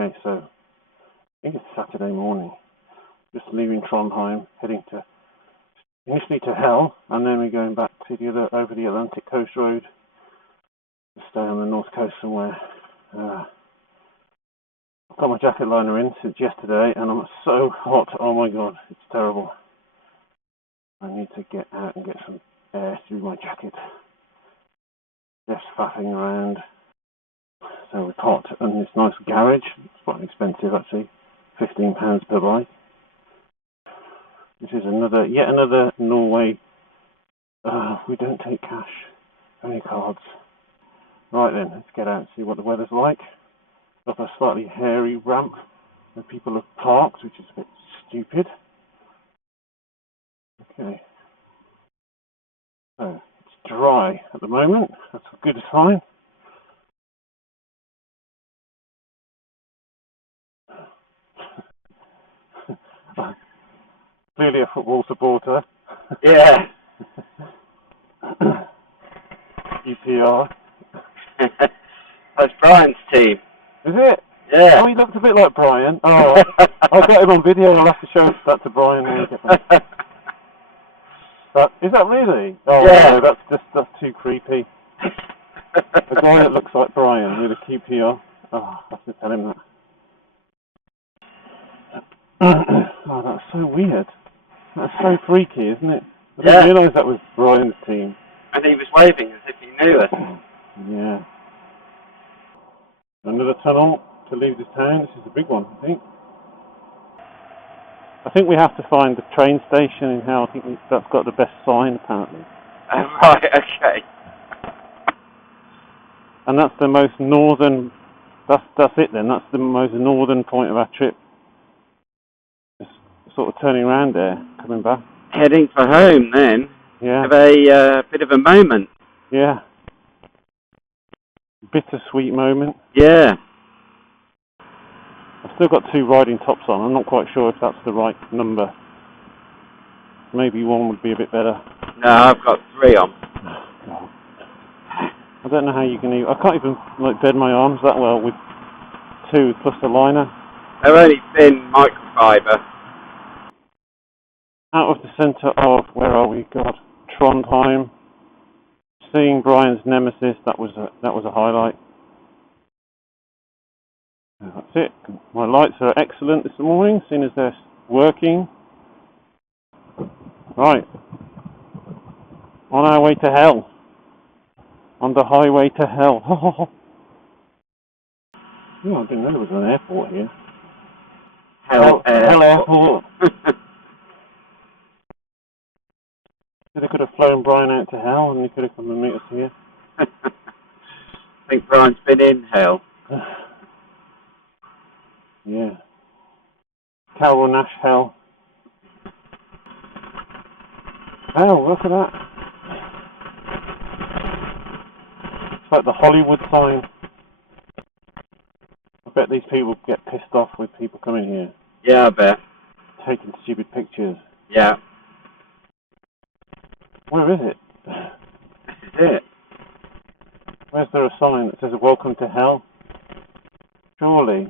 Okay, so it's Saturday morning. Just leaving Trondheim, heading to initially to Hell, and then we're going back to over the Atlantic Coast Road to stay on the north coast somewhere. I've got my jacket liner in since yesterday, and I'm so hot. Oh my god, it's terrible. I need to get out and get some air through my jacket. Just faffing around. So it's hot, and this nice garage. It's quite expensive actually, £15 per bike. This is yet another Norway. We don't take cash, only cards. Right then, let's get out and see what the weather's like. Up a slightly hairy ramp where people have parked, which is a bit stupid. Okay. So, it's dry at the moment. That's a good sign. Clearly a football supporter. Yeah. UPR. That's Brian's team. Is it? Yeah. Oh, he looks a bit like Brian. Oh, I've got him on video. I'll have to show that to Brian when we get back. Is that really? Oh, yeah. No, that's too creepy. A guy that looks like Brian with a QPR. Oh, I have to tell him that. Oh, that's so weird. That's so freaky, isn't it? I didn't realise that was Brian's team. And he was waving as if he knew us. Yeah. Another tunnel to leave this town. This is a big one, I think. I think we have to find the train station in Hell. I think that's got the best sign, apparently. Right, okay. And that's the most northern. That's it then. That's the most northern point of our trip. Just sort of turning around there, coming back. Heading for home then. Yeah. Have a bit of a moment. Yeah. Bittersweet moment. Yeah. I've still got 2 riding tops on. I'm not quite sure if that's the right number. Maybe 1 would be a bit better. No, I've got 3 on. God. I don't know how you can even. I can't even bend my arms that well with 2 plus the liner. They're only thin microfiber. Out of the centre of, where are we? God, Trondheim. Seeing Brian's nemesis, that was a highlight. That's it. My lights are excellent this morning, seeing as they're working. Right. On our way to Hell. On the highway to Hell. Oh, I didn't know there was an airport here. Hell Airport. They could have flown Brian out to Hell and he could have come and meet us here. I think Brian's been in Hell. Yeah. Carol Nash Hell. Hell, look at that. It's like the Hollywood sign. I bet these people get pissed off with people coming here. Yeah, I bet. Taking stupid pictures. Yeah. Where is it? This is it. Where's there a sign that says "Welcome to Hell"? Surely.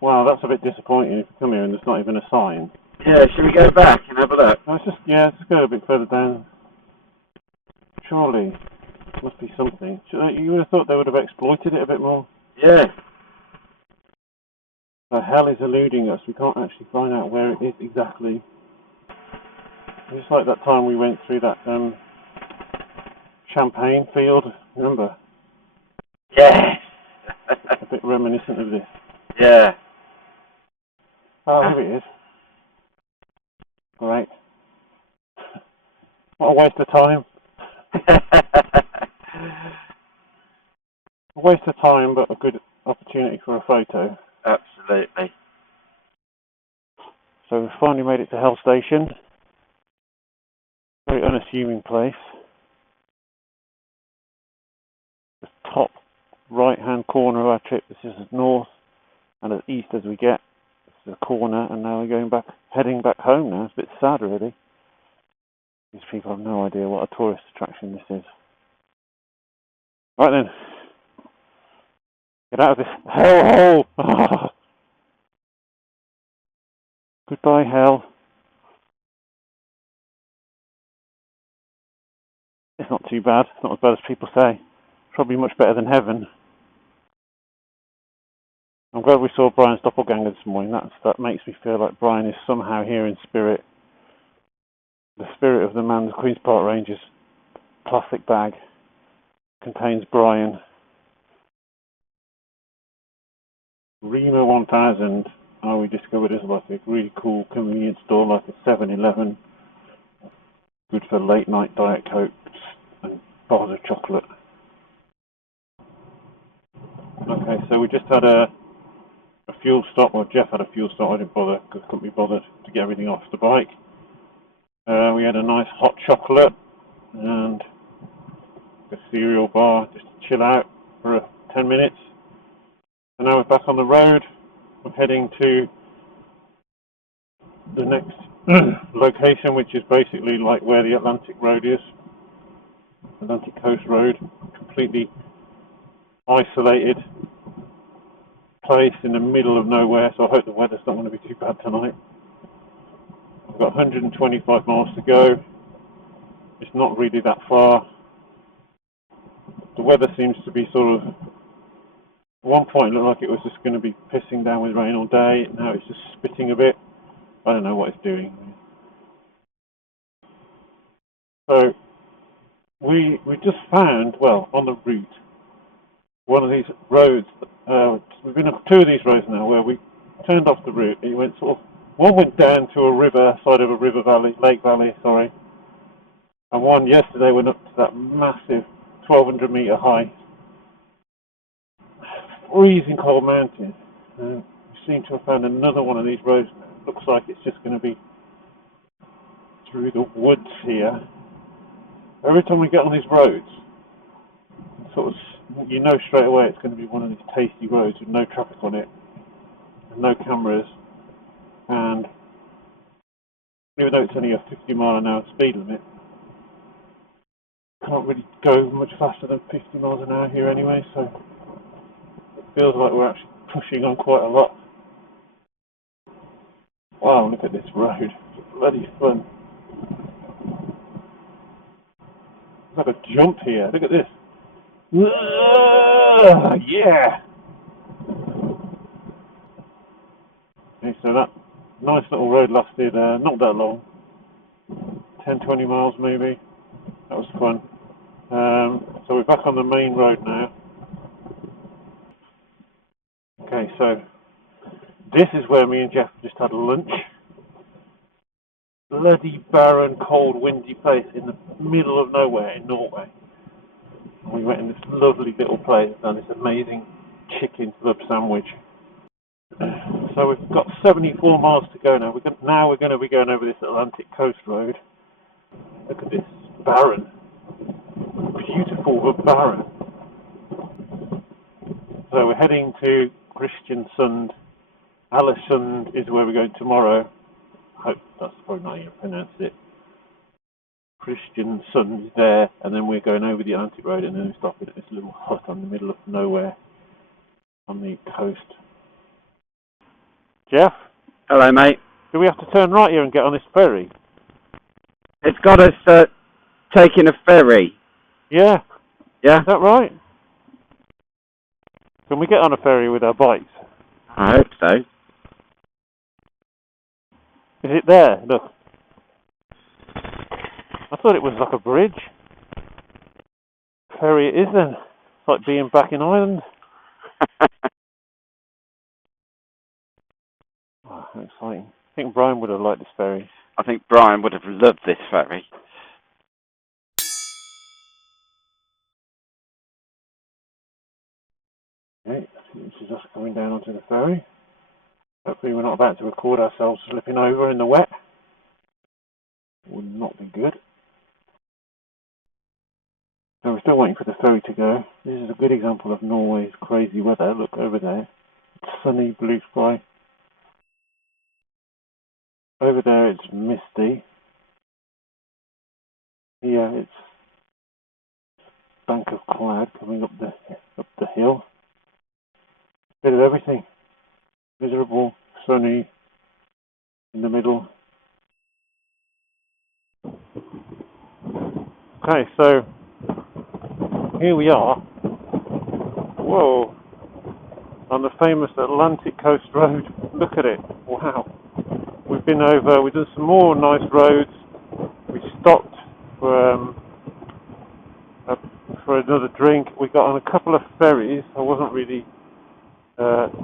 Wow, that's a bit disappointing if you come here and there's not even a sign. Yeah, should we go back and have a look? Let's just go a bit further down. Surely. Must be something. You would have thought they would have exploited it a bit more. Yeah. So Hell is eluding us. We can't actually find out where it is exactly. It's like that time we went through that champagne field, remember? Yes. A bit reminiscent of this. Yeah. Oh, here it is. Great. What a waste of time. A waste of time, but a good opportunity for a photo. Absolutely. So we finally made it to Hell Station. Very unassuming place. The top right-hand corner of our trip. This is as north and as east as we get. This is a corner, and now we're heading back home now. It's a bit sad, really. These people have no idea what a tourist attraction this is. Right then. Get out of this hellhole! Ah. Goodbye, hell. It's not too bad. It's not as bad as people say. Probably much better than heaven. I'm glad we saw Brian's doppelganger this morning. That makes me feel like Brian is somehow here in spirit. The spirit of the man the Queen's Park Rangers plastic bag contains Brian. Remo 1000, we discovered, is like a really cool convenience store, like a 7-Eleven. Good for late night Diet Cokes and bars of chocolate. Okay, so we just had a fuel stop. Well, Jeff had a fuel stop. I didn't bother because I couldn't be bothered to get everything off the bike. We had a nice hot chocolate and a cereal bar just to chill out for 10 minutes. And now we're back on the road. We're heading to the next location, which is basically like where the Atlantic Road is. Atlantic Coast Road, completely isolated place in the middle of nowhere, so I hope the weather's not going to be too bad tonight. I've got 125 miles to go. It's not really that far. The weather seems to be sort of, at one point it looked like it was just going to be pissing down with rain all day. Now it's just spitting a bit. I don't know what it's doing. So we just found, well, on the route, one of these roads. We've been on two of these roads now where we turned off the route. It went sort of, one went down to a river, side of a river valley, lake valley, sorry. And one yesterday went up to that massive 1,200 metre high, freezing cold mountain. We seem to have found another one of these roads now. It looks like it's just going to be through the woods here. Every time we get on these roads, sort of, you know straight away it's going to be one of these tasty roads with no traffic on it, and no cameras, and even though it's only a 50 mile an hour speed limit, can't really go much faster than 50 miles an hour here anyway, so it feels like we're actually pushing on quite a lot. Wow, look at this road. It's bloody fun. There's like a jump here. Look at this. Yeah! Okay, so that nice little road lasted not that long. 10-20 miles maybe. That was fun. So we're back on the main road now. Okay, so this is where me and Jeff just had lunch. Bloody barren, cold, windy place in the middle of nowhere in Norway. And we went in this lovely little place and this amazing chicken club sandwich. So we've got 74 miles to go now. We're going to be going over this Atlantic Coast Road. Look at this, barren. Beautiful but barren. So we're heading to Kristiansund. Alesund is where we're going tomorrow. I hope that's probably not how you pronounce it. Kristiansund is there, and then we're going over the Atlantic Road, and then we're stopping at this little hut on the middle of nowhere on the coast. Jeff? Hello, mate. Do we have to turn right here and get on this ferry? It's got us taking a ferry. Yeah. Yeah? Is that right? Can we get on a ferry with our bikes? I hope so. Is it there? Look. I thought it was like a bridge. Ferry it is then. It's like being back in Ireland. Oh, how exciting. I think Brian would have liked this ferry. I think Brian would have loved this ferry. Okay, this is us coming down onto the ferry. Hopefully we're not about to record ourselves slipping over in the wet. Would not be good. So we're still waiting for the ferry to go. This is a good example of Norway's crazy weather. Look over there. It's sunny, blue sky. Over there it's misty. Here it's bank of cloud coming up the hill. Bit of everything. Miserable, sunny, in the middle. Okay, so here we are. Whoa! On the famous Atlantic Coast Road. Look at it. Wow. We've done some more nice roads. We stopped for another drink. We got on a couple of ferries. I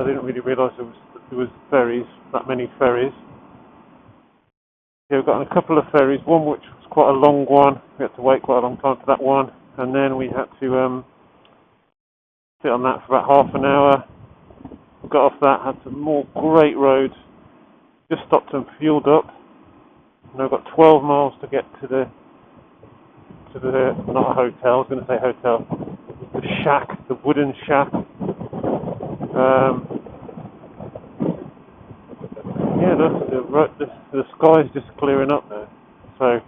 didn't really realise there was ferries, that many ferries. Yeah, we got on a couple of ferries, one which was quite a long one. We had to wait quite a long time for that one. And then we had to sit on that for about half an hour. Got off that, had some more great roads. Just stopped and fueled up. And I've got 12 miles to get to the not a hotel, I was going to say hotel, the shack, the wooden shack. Yeah, the sky's just clearing up there. So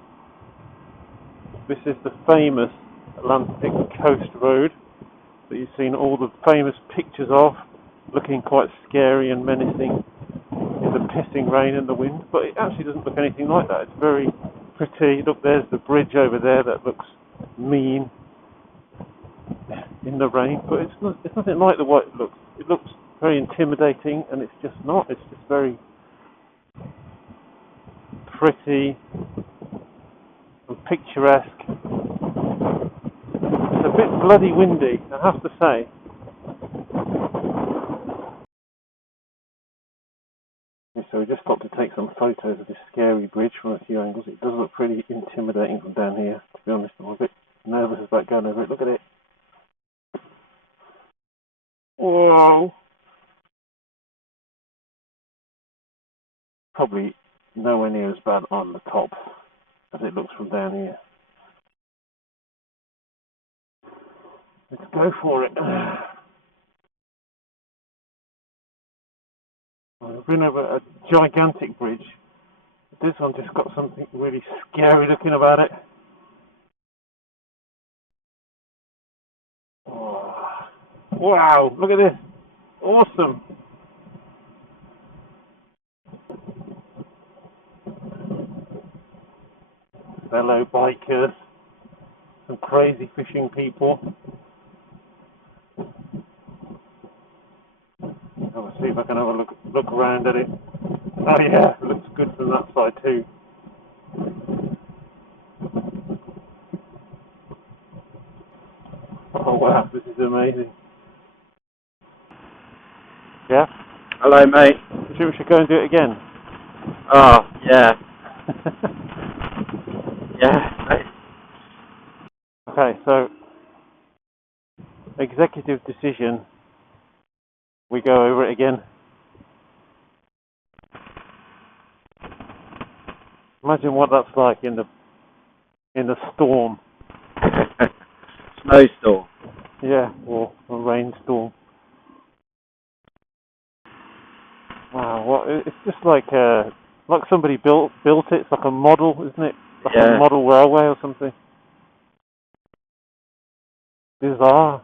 this is the famous Atlantic Coast Road that you've seen all the famous pictures of, looking quite scary and menacing in the pissing rain and the wind, but it actually doesn't look anything like that. It's very pretty. Look, there's the bridge over there that looks mean in the rain, but it's nothing like the way it looks. It looks very intimidating, and it's just not. It's just very pretty and picturesque. It's a bit bloody windy, I have to say. So we just stopped to take some photos of this scary bridge from a few angles. It does look pretty intimidating from down here, to be honest. I'm a bit nervous about going over it. Look at it. Whoa! Probably nowhere near as bad on the top as it looks from down here. Let's go for it. I've been over a gigantic bridge. This one just got something really scary looking about it. Oh, wow, look at this. Awesome. Fellow bikers. Some crazy fishing people. I'll see if I can have a look around at it. Oh yeah, it looks good from that side too. Oh wow, this is amazing. Yeah? Hello, mate. You think we should go and do it again? Oh, yeah. Yeah, mate. Okay, so executive decision. We go over it again. Imagine what that's like in the storm. Snowstorm. Yeah, or a rainstorm. Wow, it's just like somebody built it. It's like a model, isn't it? Like a model railway or something. Bizarre.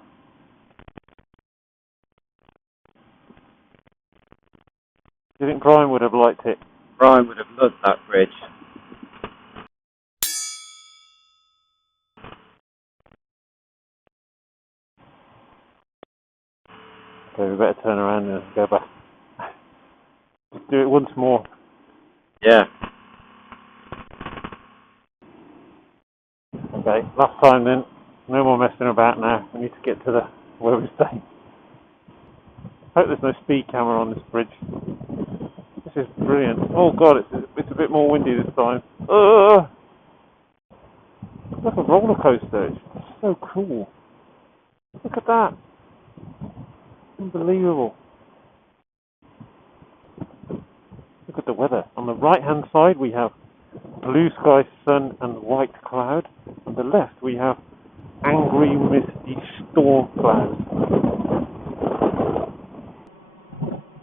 Do you think Brian would have liked it? Brian would have loved that bridge. Okay, we better turn around and go back. Let's do it once more. Yeah. Okay, last time then. No more messing about now. We need to get to where we're staying. Hope there's no speed camera on this bridge. This is brilliant. Oh god, it's a bit more windy this time. It's like a roller coaster. It's so cool. Look at that. Unbelievable. Look at the weather. On the right hand side we have blue sky, sun and white cloud. On the left we have angry, misty storm clouds.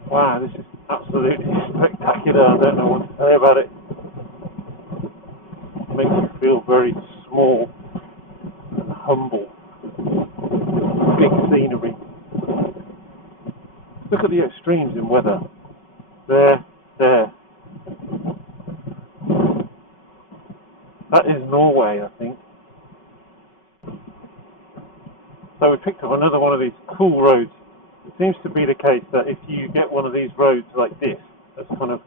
Wow, this is absolutely spectacular. I don't know what to say about it. It makes you feel very small and humble. Big scenery. Look at the extremes in weather. There. That is Norway, I think. So we picked up another one of these cool roads. It seems to be the case that if you get one of these roads like this, that's kind of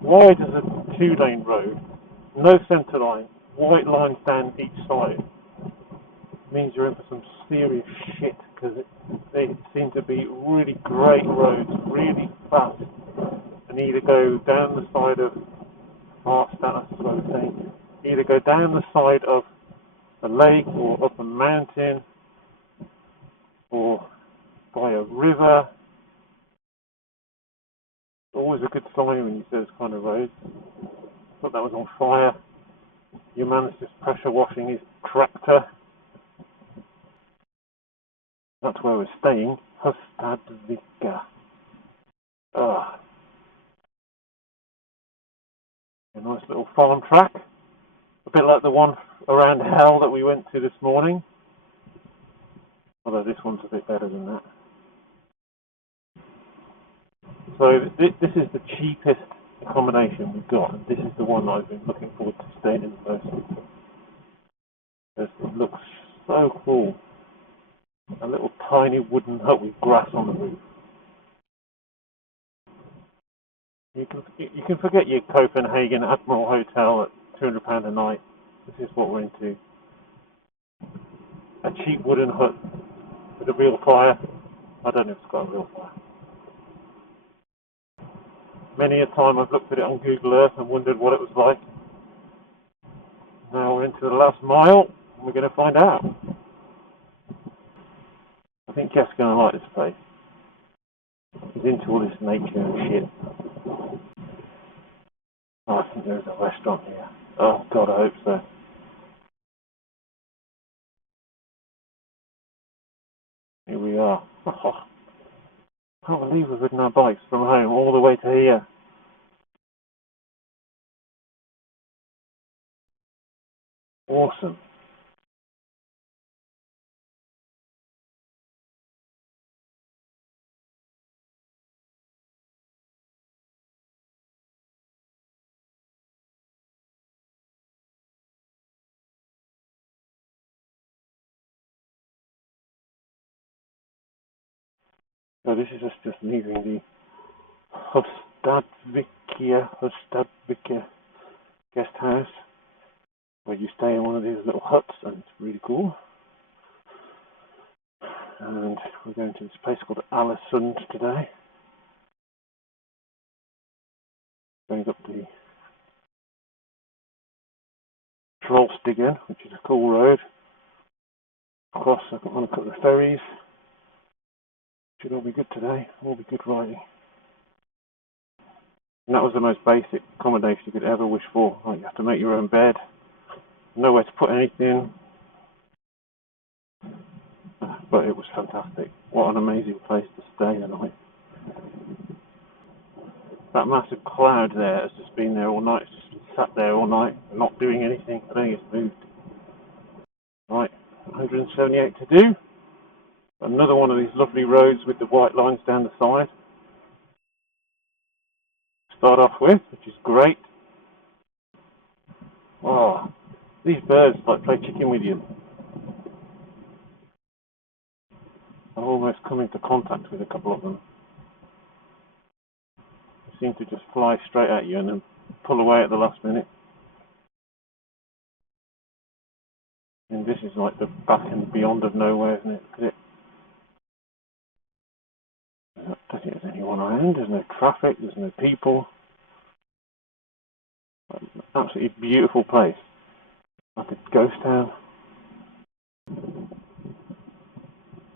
wide as a 2-lane road, no centre line, white lines down each side, means you're in for some serious shit, because they seem to be really great roads, really fast, and either go down the side of that's what I'm saying, either go down the side of a lake or up a mountain or by a river. Always a good sign when you see those kind of roads. I thought that was on fire. Your man's just pressure washing his tractor. That's where we're staying. Hustadvika. A nice little farm track. A bit like the one around Hell that we went to this morning. Although this one's a bit better than that. So this is the cheapest accommodation we've got. And this is the one that I've been looking forward to staying in the most. It looks so cool. A little tiny wooden hut with grass on the roof. You can forget your Copenhagen Admiral Hotel at £200 a night. This is what we're into. A cheap wooden hut with a real fire. I don't know if it's got a real fire. Many a time I've looked at it on Google Earth and wondered what it was like. Now we're into the last mile and we're going to find out. I think Jeff's going to like this place. He's into all this nature and shit. Oh, I think there's a restaurant here. Oh God, I hope so. Here we are. Oh, I can't believe we've ridden our bikes from home all the way to here. Awesome. So this is us just leaving the Hustadvika guest house, where you stay in one of these little huts, and it's really cool. And we're going to this place called Alisund today. Going up the Trollstigen, which is a cool road. Across on a couple of ferries. Should all be good today. All be good riding. And that was the most basic accommodation you could ever wish for. Like, you have to make your own bed. Nowhere to put anything. But it was fantastic. What an amazing place to stay tonight. That massive cloud there has just been there all night. It's just sat there all night, not doing anything. I don't think it's moved. Right, 178 to do. Another one of these lovely roads with the white lines down the side. Start off with, which is great. Oh, these birds like play chicken with you. I've almost come into contact with a couple of them. They seem to just fly straight at you and then pull away at the last minute. And this is like the back and beyond of nowhere, isn't it? Look at it. I don't think there's anyone around. There's no traffic. There's no people. Absolutely beautiful place. Like a ghost town.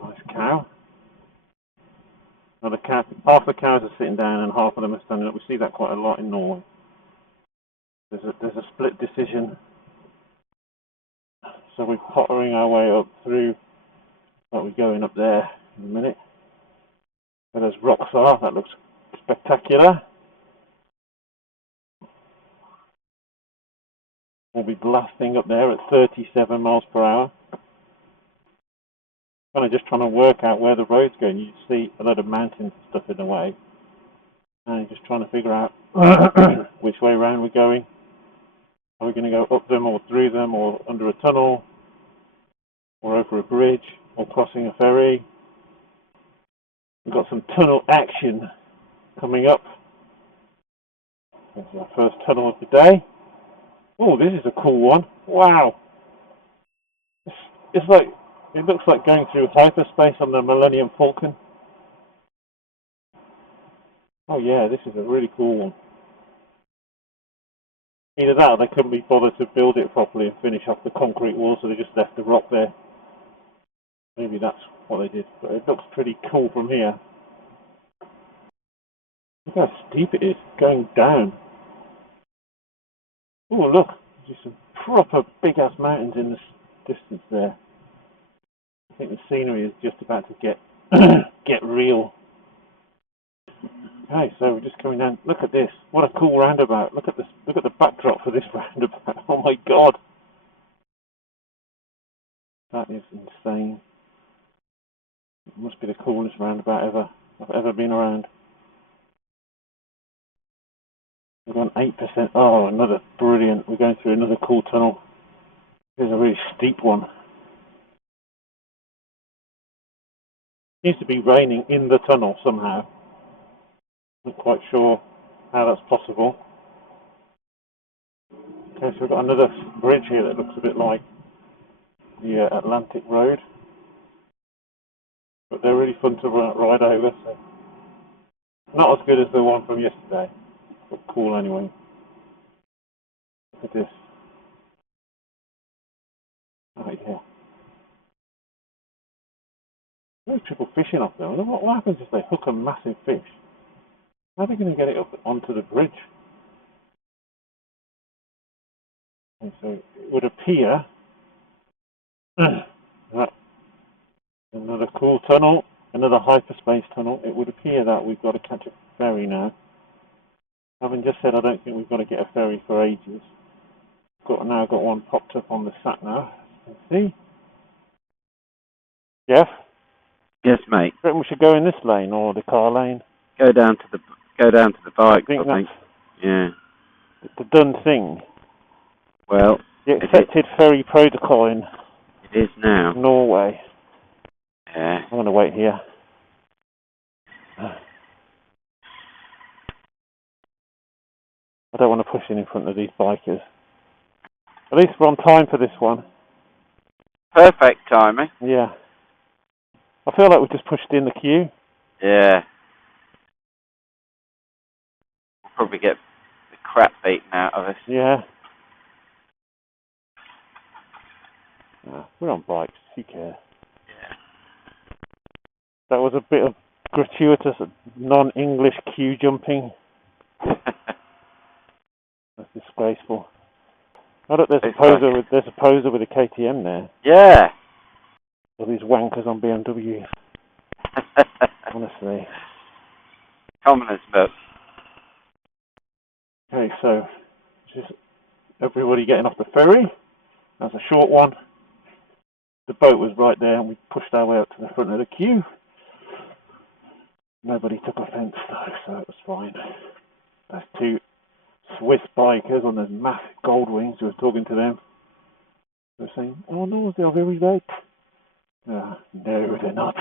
Nice cow. Now the cow. Half the cows are sitting down and half of them are standing up. We see that quite a lot in Norway. There's a split decision. So we're pottering our way up through. Like we're going up there in a minute. Where those rocks are. That looks spectacular. We'll be blasting up there at 37 miles per hour. kind of just trying to work out where the road's going. You see a lot of mountains and stuff in the way, and you're just trying to figure out which way around we're going. Are we going to go up them or through them or under a tunnel or over a bridge or crossing a ferry? We've got some tunnel action coming up. This is our first tunnel of the day. Oh, this is a cool one. Wow. It's like, it looks like going through hyperspace on the Millennium Falcon. Oh yeah, this is a really cool one. Either that or they couldn't be bothered to build it properly and finish off the concrete wall, so they just left the rock there. Maybe that's what they did, but it looks pretty cool from here. Look how steep it is, going down. Oh look, there's some proper big ass mountains in the distance there. I think the scenery is just about to get real. Okay, so we're just coming down. Look at this. What a cool roundabout. Look at this. Look at the backdrop for this roundabout. Oh my god. That is insane. It must be the coolest roundabout I've ever been around. We're on 8%. Oh, another brilliant. We're going through another cool tunnel. Here's a really steep one. It seems to be raining in the tunnel somehow. Not quite sure how that's possible. Okay, so we've got another bridge here that looks a bit like the Atlantic Road. But they're really fun to ride over, so not as good as the one from yesterday, but cool anyway. Look at this. Oh yeah. There's triple fishing off there. What happens if they hook a massive fish? How are they going to get it up onto the bridge? And so it would appear that another cool tunnel, another hyperspace tunnel, it would appear that we've got to catch a ferry now. Having just said I don't think we've got to get a ferry for ages. Now got one popped up on the sat nav. Let's see. Jeff? Yes, mate. I reckon we should go in this lane or the car lane. Go down to the bike. I think. Yeah. The done thing. Well, the accepted ferry protocol in it is now. Norway. Yeah. I'm going to wait here. I don't want to push in front of these bikers. At least we're on time for this one. Perfect timing. Yeah. I feel like we've just pushed in the queue. Yeah. We'll probably get the crap beaten out of us. Yeah. We're on bikes. Who cares? Yeah. That was a bit of gratuitous non-English queue jumping. That's disgraceful. Oh look, there's a poser with a KTM there. Yeah. All these wankers on BMWs. Honestly. Commoners, but. Okay, so just everybody getting off the ferry. That's a short one. The boat was right there and we pushed our way up to the front of the queue. Nobody took offence though, so it was fine. There's two Swiss bikers on those massive gold wings who were talking to them. They were saying, oh no, they're very late. No, they're not.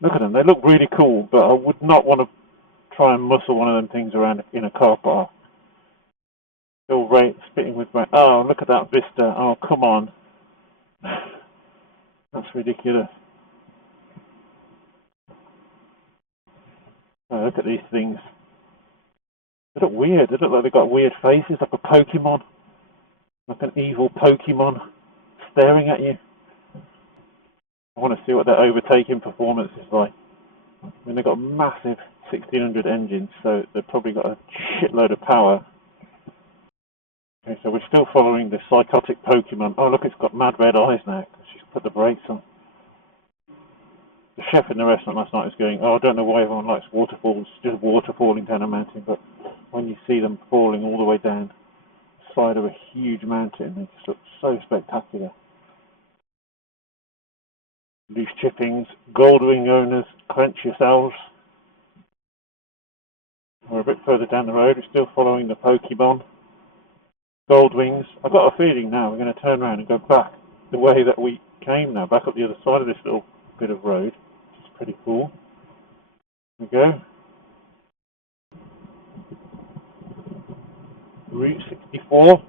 Look at them, they look really cool, but I would not want to try and muscle one of them things around in a car park. Still spitting with rain. Oh, look at that vista. Oh, come on. That's ridiculous. Oh, look at these things. They look weird. They look like they've got weird faces, like a Pokemon. Like an evil Pokemon staring at you. I want to see what their overtaking performance is like. I mean, they've got massive 1600 engines, so they've probably got a shitload of power. Okay, so we're still following the psychotic Pokemon. Oh, look, it's got mad red eyes now. She's put the brakes on. The chef in the restaurant last night was going, oh, I don't know why everyone likes waterfalls, just water falling down a mountain, but when you see them falling all the way down the side of a huge mountain, they just look so spectacular. loose chippings. Goldwing owners, clench yourselves. We're a bit further down the road. We're still following the Pokemon. Goldwings. I've got a feeling now we're going to turn around and go back the way that we came now, back up the other side of this little bit of road. It's pretty cool. There we go. Route 64.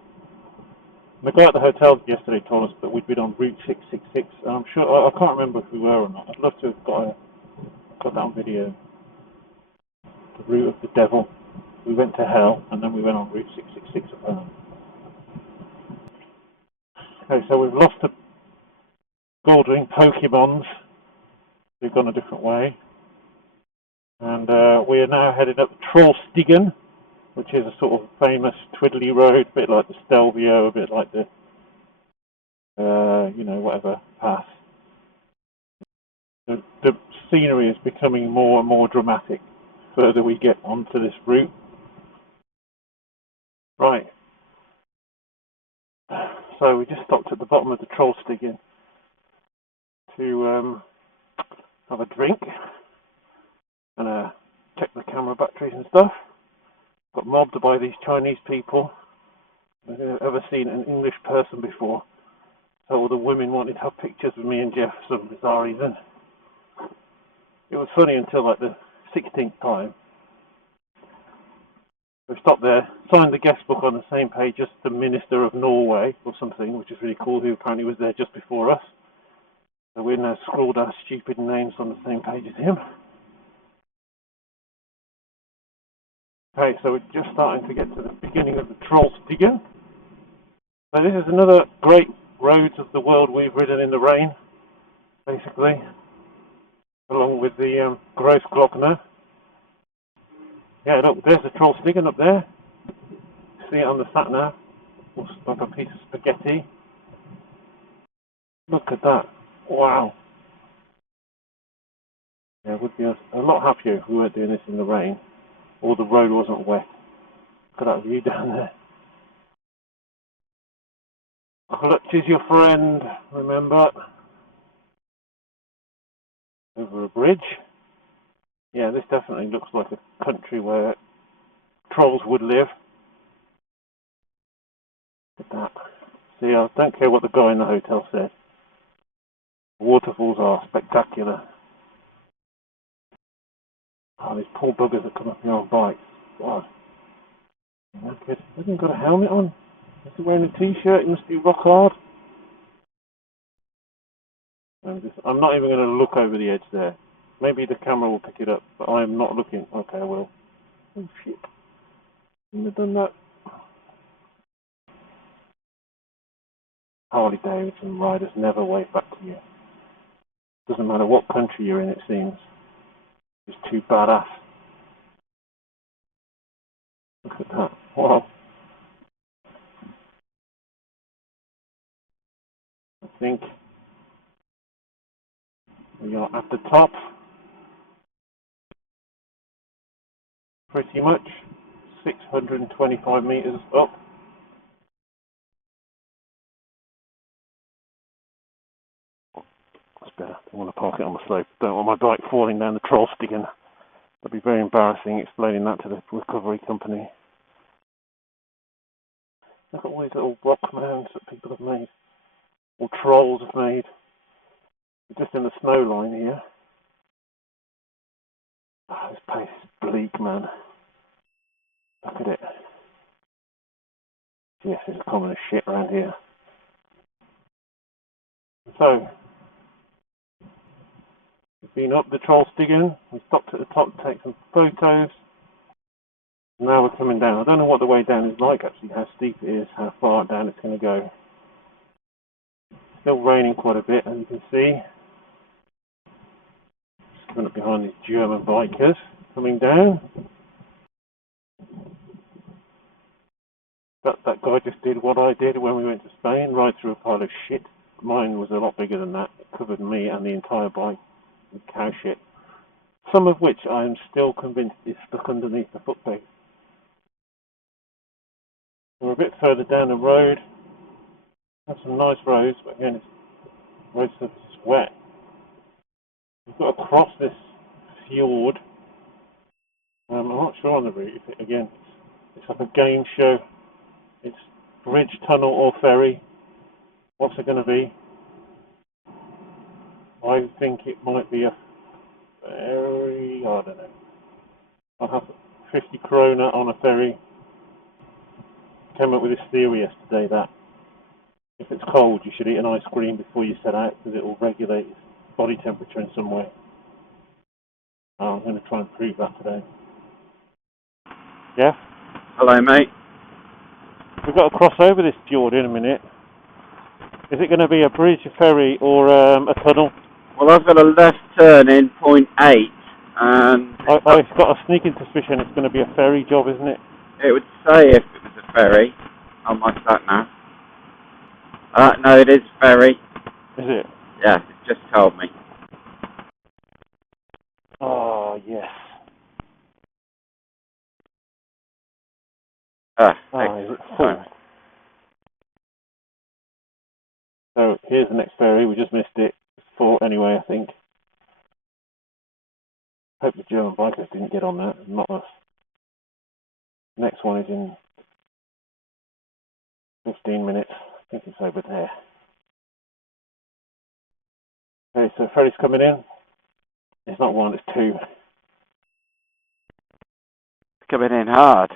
The guy at the hotel yesterday told us that we'd been on Route 666, and I'm sure, I can't remember if we were or not. I'd love to have got that on video. The route of the devil. We went to hell, and then we went on Route 666 apparently. Okay, so we've lost the Goldwing Pokemons. We've gone a different way. And we are now headed up Trollstigen, which is a sort of famous twiddly road, a bit like the Stelvio, a bit like the, whatever, path. The scenery is becoming more and more dramatic the further we get onto this route. Right. So we just stopped at the bottom of the Trollstigen to have a drink and check the camera batteries and stuff. Got mobbed by these Chinese people. I've never ever seen an English person before. So all the women wanted to have pictures of me and Jeff for some bizarre reason. It was funny until like the 16th time. We stopped there, signed the guest book on the same page as the Minister of Norway or something, which is really cool, who apparently was there just before us. So we're now scrawled our stupid names on the same page as him. Okay, so we're just starting to get to the beginning of the Trollstigen. So this is another great roads of the world we've ridden in the rain, basically, along with the Grossglockner. Yeah, look, there's the Trollstigen up there. See it on the sat nav. Looks like a piece of spaghetti. Look at that. Wow. Yeah, would be a lot happier if we weren't doing this in the rain, or the road wasn't wet. Look at that view down there. Clutch is your friend, remember? Over a bridge. Yeah, this definitely looks like a country where trolls would live. Look at that. See, I don't care what the guy in the hotel said. Waterfalls are spectacular. Oh, these poor buggers that come up here on bikes. God. Naked. Hasn't got a helmet on. Is he wearing a t-shirt? He must be rock hard. I'm not even going to look over the edge there. Maybe the camera will pick it up, but I am not looking. Okay, I will. Oh shit. Shouldn't have done that. Harley Davidson riders never wave back to you. Doesn't matter what country you're in, it seems. It's too badass. Look at that. Wow. I think we are at the top. Pretty much. 625 meters up. That's better. I want to park it on the slope. Don't want my bike falling down the Trollstigen. That'd be very embarrassing explaining that to the recovery company. Look at all these little rock mounds that people have made, or trolls have made. We're just in the snow line here. Oh, this place is bleak, man. Look at it. Yes, it's common as shit around here. So, we've been up the Trollstigen. We stopped at the top to take some photos. Now we're coming down. I don't know what the way down is like, actually, how steep it is, how far down it's going to go. Still raining quite a bit, as you can see. Just coming up behind these German bikers coming down. That guy just did what I did when we went to Spain, ride through a pile of shit. Mine was a lot bigger than that. It covered me and the entire bike with cow shit. Some of which I am still convinced is stuck underneath the footpeg. We're a bit further down the road. Have some nice roads, but again, road surface is wet. We've got to cross this fjord. I'm not sure on the route. Again, it's like a game show. It's bridge, tunnel, or ferry. What's it going to be? I think it might be a ferry. I don't know. I'll have 50 krona on a ferry. Came up with this theory yesterday that if it's cold, you should eat an ice cream before you set out because it will regulate its body temperature in some way. I'm going to try and prove that today. Yeah? Hello, mate. We've got to cross over this fjord in a minute. Is it going to be a bridge, a ferry, or a tunnel? Well, I've got a left turn in point 8, and I've got a sneaking suspicion it's going to be a ferry job, isn't it? it would say if it was a ferry on my sat nav. No, it is a ferry. Is it? Yeah, it just told me. Oh, yes. Is it full? So here's the next ferry. We just missed it. It's full anyway, I think. Hope the German bikers didn't get on that, not us. Next one is in 15 minutes. I think it's over there. Okay, so ferry's coming in. It's not one, it's two. It's coming in hard.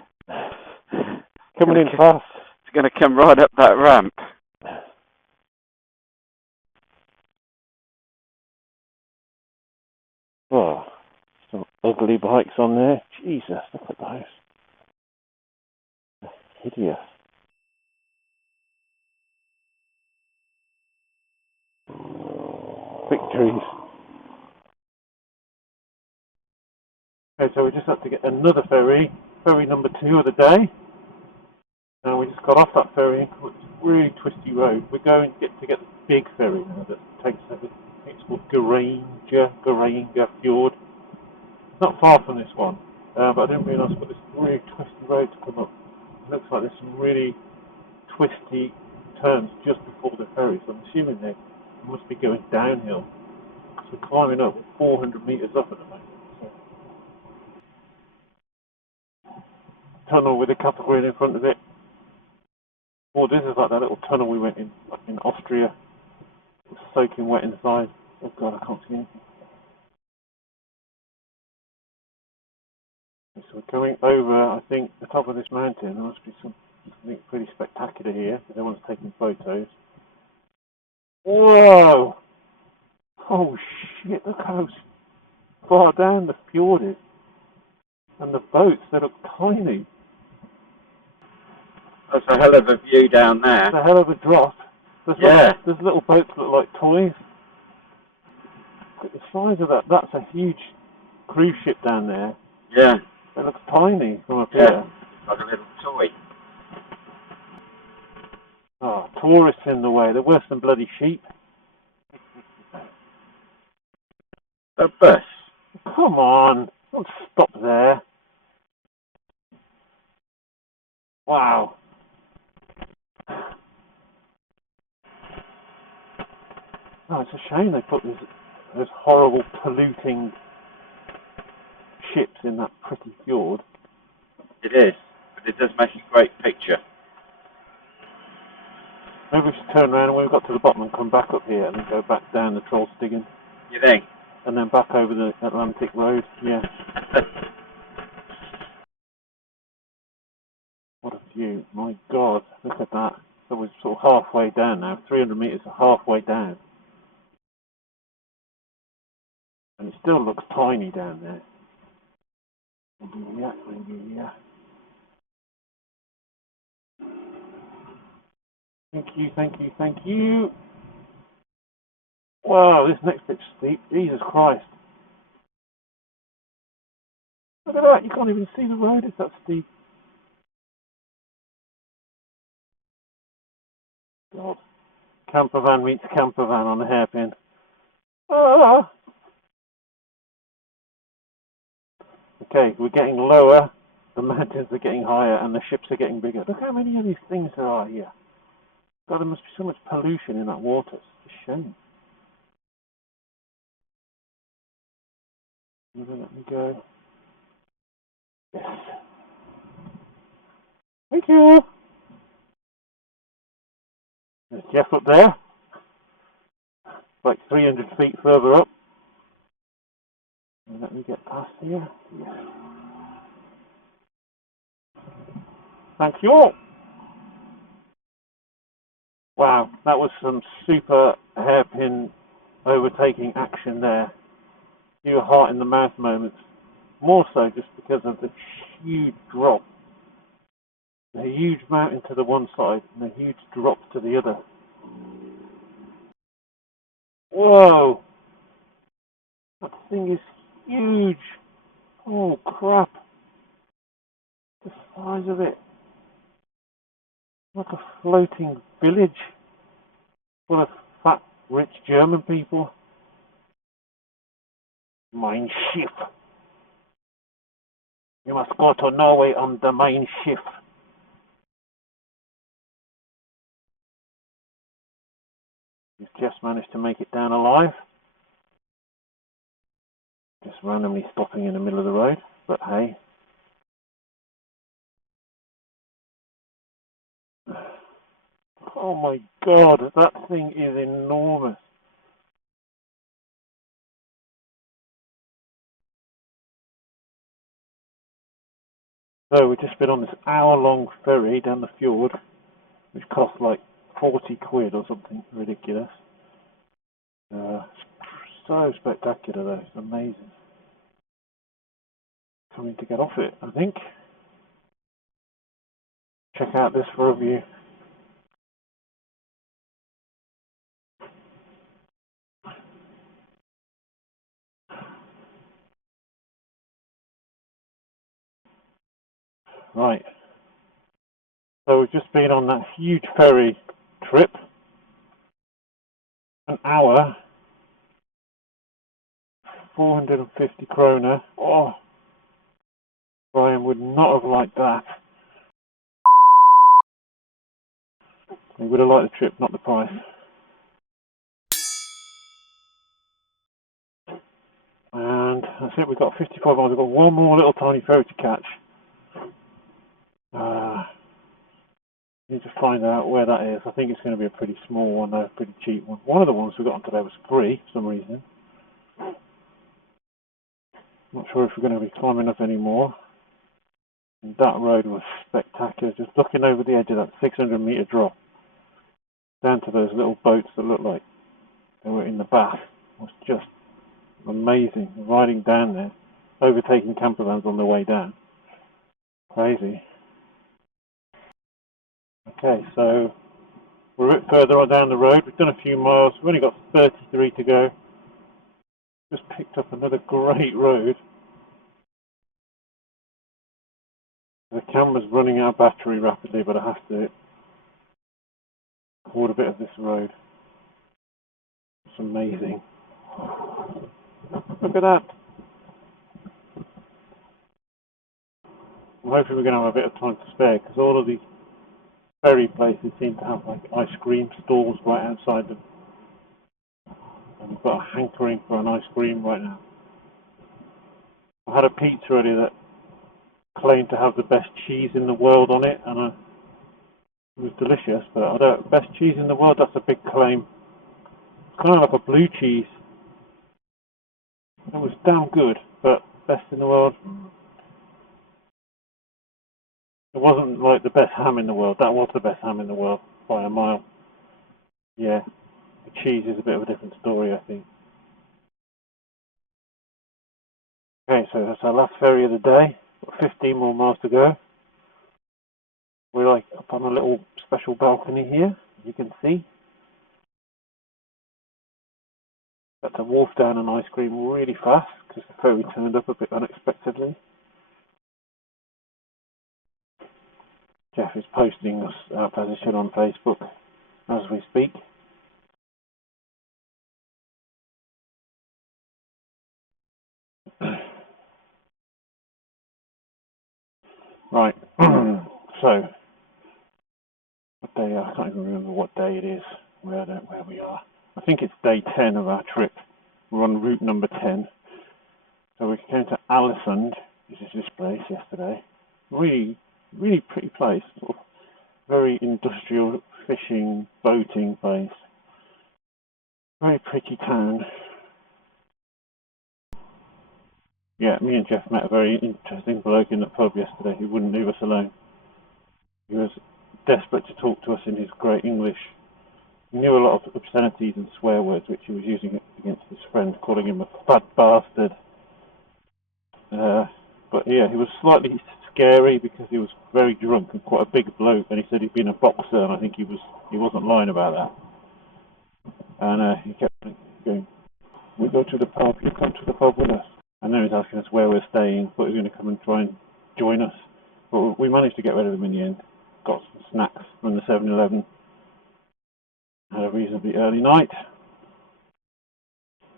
Coming in fast. It's going to come right up that ramp. Oh, some ugly bikes on there. Jesus, look at those. They're hideous. Victories. Okay, so we just have to get another ferry number 2 of the day. And we just got off that ferry. It's a really twisty road. We're going to get the big ferry now that takes us. I think it's called Garanger Fjord. It's not far from this one, but I didn't realise what this really twisty road to come up. It looks like there's some really twisty turns just before the ferry, so I'm assuming they must be going downhill. So we're climbing up 400 metres up at the moment. So, tunnel with a category in front of it. Oh, this is like that little tunnel we went in, like in Austria. It was soaking wet inside. Oh god, I can't see anything. So we're going over, I think, the top of this mountain. There must be something pretty spectacular here, because everyone's taking photos. Whoa! Oh shit, look how far down the fjord is. And the boats, they look tiny. That's a hell of a view down there. It's a hell of a drop. There's little boats that look like toys. Look at the size of that. That's a huge cruise ship down there. Yeah. It looks tiny from up here. Like a little toy. Oh, tourists in the way. They're worse than bloody sheep. A bus. Come on. Don't stop there. Wow. Oh, it's a shame they put those horrible polluting ships in that pretty fjord. It is, but it does make a great picture. Maybe we should turn around and when we've got to the bottom and come back up here and then go back down the Trollstigen. You think? And then back over the Atlantic Road. Yeah. What a view. My God. Look at that. So we're sort of halfway down now. 300 metres are halfway down. And it still looks tiny down there. Yeah. Thank you. Wow, this next bit's steep. Jesus Christ. Look at that. You can't even see the road. It's that steep. God. Camper van meets camper van on a hairpin. Ah. Okay, we're getting lower. The mountains are getting higher and the ships are getting bigger. Look how many of these things there are here. God, there must be so much pollution in that water. It's a shame. Let me go. Yes. Thank you. There's Jeff up there. Like 300 feet further up. And let me get past here. Yes. Thank you all. Wow, that was some super hairpin overtaking action there. Few heart in the mouth moments. More so just because of the huge drop. A huge mountain to the one side and a huge drop to the other. Whoa! That thing is huge! Oh crap! The size of it. Like a floating village full of fat, rich German people. Mein Schiff. You must go to Norway on the Mein Schiff. He's just managed to make it down alive. Just randomly stopping in the middle of the road, but hey. Oh my god, that thing is enormous. So we've just been on this hour-long ferry down the fjord, which cost like 40 quid or something ridiculous. So spectacular though, it's amazing. Coming to get off it, I think. Check out this for a view. Right. So we've just been on that huge ferry trip. An hour. 450 kroner. Oh, Brian would not have liked that. He would have liked the trip, not the price. And that's it, we've got 55 miles. We've got one more little tiny ferry to catch. Need to find out where that is. I think it's going to be a pretty small one, though, a pretty cheap one. One of the ones we got on today was free for some reason. Not sure if we're going to be climbing up anymore. And that road was spectacular. Just looking over the edge of that 600-meter drop down to those little boats that looked like they were in the bath was just amazing. Riding down there, overtaking campervans on the way down. Crazy. Okay, so we're a bit further on down the road. We've done a few miles. We've only got 33 to go. Just picked up another great road. The camera's running out of battery rapidly, but I have to record a bit of this road. It's amazing. Look at that. I'm hoping we're going to have a bit of time to spare, because all of these ferry places seem to have like ice cream stalls right outside them. And I've got a hankering for an ice cream right now. I had a pizza earlier that claimed to have the best cheese in the world on it, and it was delicious, but I don't, best cheese in the world, that's a big claim. It's kind of like a blue cheese. It was damn good, but best in the world. It wasn't like the best ham in the world. That was the best ham in the world by a mile. Yeah, the cheese is a bit of a different story, I think. Okay, so that's our last ferry of the day. Got 15 more miles to go. We're like up on a little special balcony here, as you can see. Got to wolf down an ice cream really fast because the ferry turned up a bit unexpectedly. Jeff is posting our position on Facebook as we speak. Right, so what day? I can't even remember what day it is. Where we are. I think it's day 10 of our trip. We're on route number 10. So we came to Alisund, which is this place, yesterday. Really, really pretty place. Sort of very industrial fishing, boating place. Very pretty town. Yeah, me and Jeff met a very interesting bloke in the pub yesterday who wouldn't leave us alone. He was desperate to talk to us in his great English. He knew a lot of obscenities and swear words which he was using against his friend, calling him a fat bastard. But yeah, he was slightly scary because he was very drunk and quite a big bloke, and he said he'd been a boxer, and I think he wasn't lying about that. And he kept going, "We go to the pub, you come to the pub with us." And then he was asking us where we're staying, thought he was going to come and try and join us. But we managed to get rid of him in the end. Got some snacks from the 7-Eleven. Had a reasonably early night.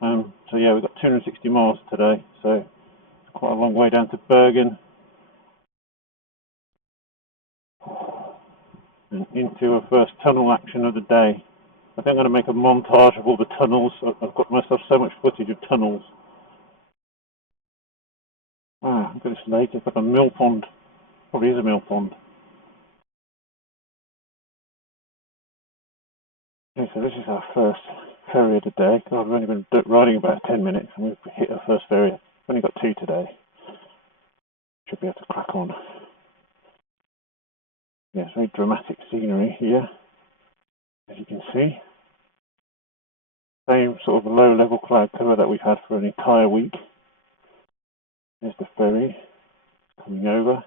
So yeah, we've got 260 miles today, so it's quite a long way down to Bergen. And into a first tunnel action of the day. I think I'm going to make a montage of all the tunnels. I've got myself so much footage of tunnels. Wow, look at this lake. It's like a mill pond. Probably is a mill pond. Okay, so this is our first ferry of the day. God, we've only been riding about 10 minutes and we've hit our first ferry. We've only got 2 today. Should be able to crack on. Yeah, it's very dramatic scenery here, as you can see. Same sort of low-level cloud cover that we've had for an entire week. There's the ferry coming over.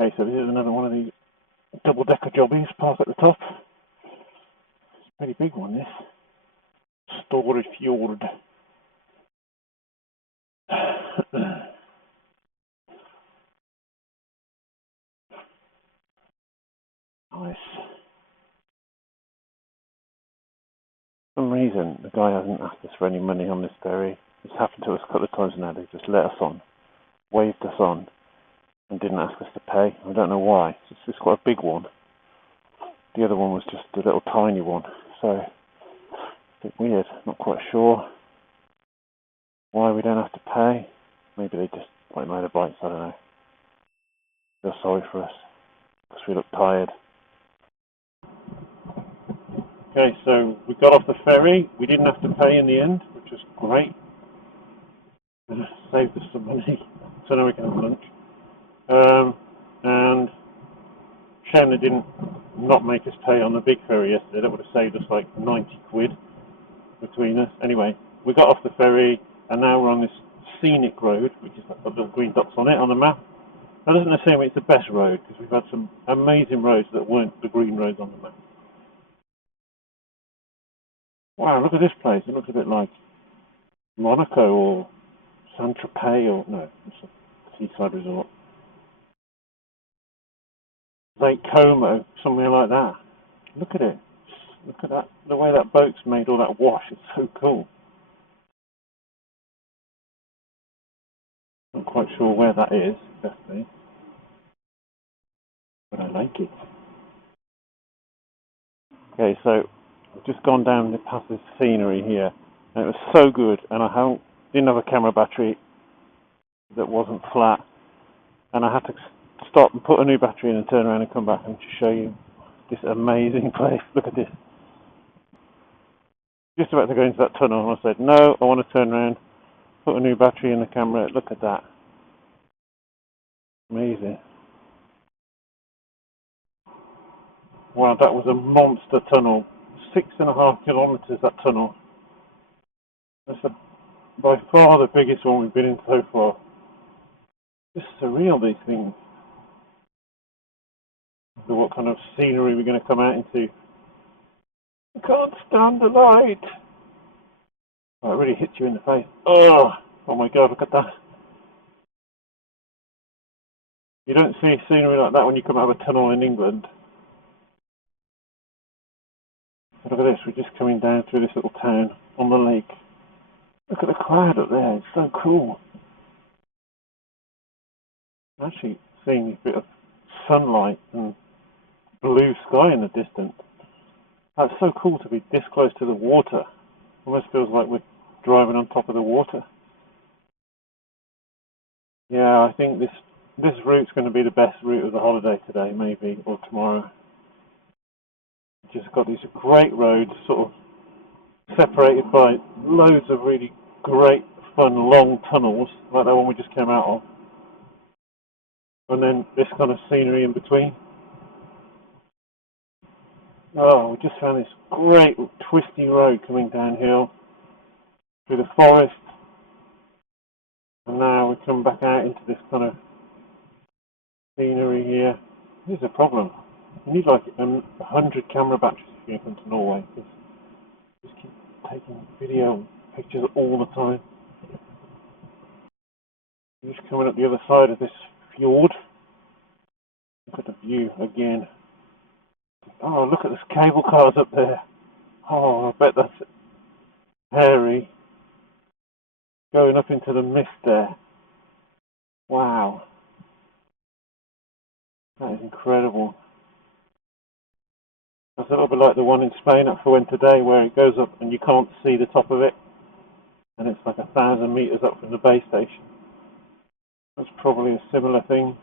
Okay, so this is another one of these double-decker jobbies parked at the top. It's a pretty big one, this. Storage fjord. Nice. For some reason, the guy hasn't asked us for any money on this ferry. It's happened to us a couple of times now. They just let us on, waved us on, and didn't ask us to pay. I don't know why. It's quite a big one. The other one was just a little tiny one. So, a bit weird. Not quite sure why we don't have to pay. Maybe they just like motorbikes, I don't know. Feel sorry for us because we look tired. Okay, so we got off the ferry. We didn't have to pay in the end, which was great. Saved us some money, so now we can have lunch. And shame they didn't not make us pay on the big ferry yesterday. That would have saved us like 90 quid between us. Anyway, we got off the ferry, and now we're on this scenic road, which is like got little green dots on it on the map. That doesn't necessarily mean it's the best road, because we've had some amazing roads that weren't the green roads on the map. Wow, look at this place. It looks a bit like Monaco or Saint-Tropez, or no, it's a seaside resort. Lake Como, somewhere like that. Look at it. Look at that. The way that boat's made all that wash. It's so cool. I'm not quite sure where that is, definitely. But I like it. Okay, so I've just gone down past this scenery here, and it was so good, and I didn't have a camera battery that wasn't flat, and I had to stop and put a new battery in and turn around and come back and just show you this amazing place. Look at this. Just about to go into that tunnel, and I said, no, I want to turn around, put a new battery in the camera. Look at that. Amazing. Wow, that was a monster tunnel. 6.5 kilometers, that tunnel. That's by far the biggest one we've been in so far. It's surreal, these things. So what kind of scenery we're going to come out into. I can't stand the light. Oh, it really hits you in the face. Oh my god, look at that. You don't see scenery like that when you come out of a tunnel in England. Look at this, we're just coming down through this little town on the lake. Look at the cloud up there, it's so cool. Actually seeing a bit of sunlight and blue sky in the distance. That's so cool to be this close to the water. Almost feels like we're driving on top of the water. Yeah, I think this route's going to be the best route of the holiday today, maybe, or tomorrow. Just got these great roads, sort of separated by loads of really great, fun, long tunnels, like that one we just came out of. And then this kind of scenery in between. Oh, we just found this great twisty road coming downhill through the forest. And now we come back out into this kind of scenery here. Here's a problem. You need like 100 camera batteries if you come to Norway. Because you just keep taking video pictures all the time. You're just coming up the other side of this fjord. Look at the view again. Oh, look at this cable cars up there. Oh, I bet that's Ferry going up into the mist there. Wow. That is incredible. That's a little bit like the one in Spain at Fuente, where it goes up and you can't see the top of it. And it's like 1,000 meters up from the base station. That's probably a similar thing.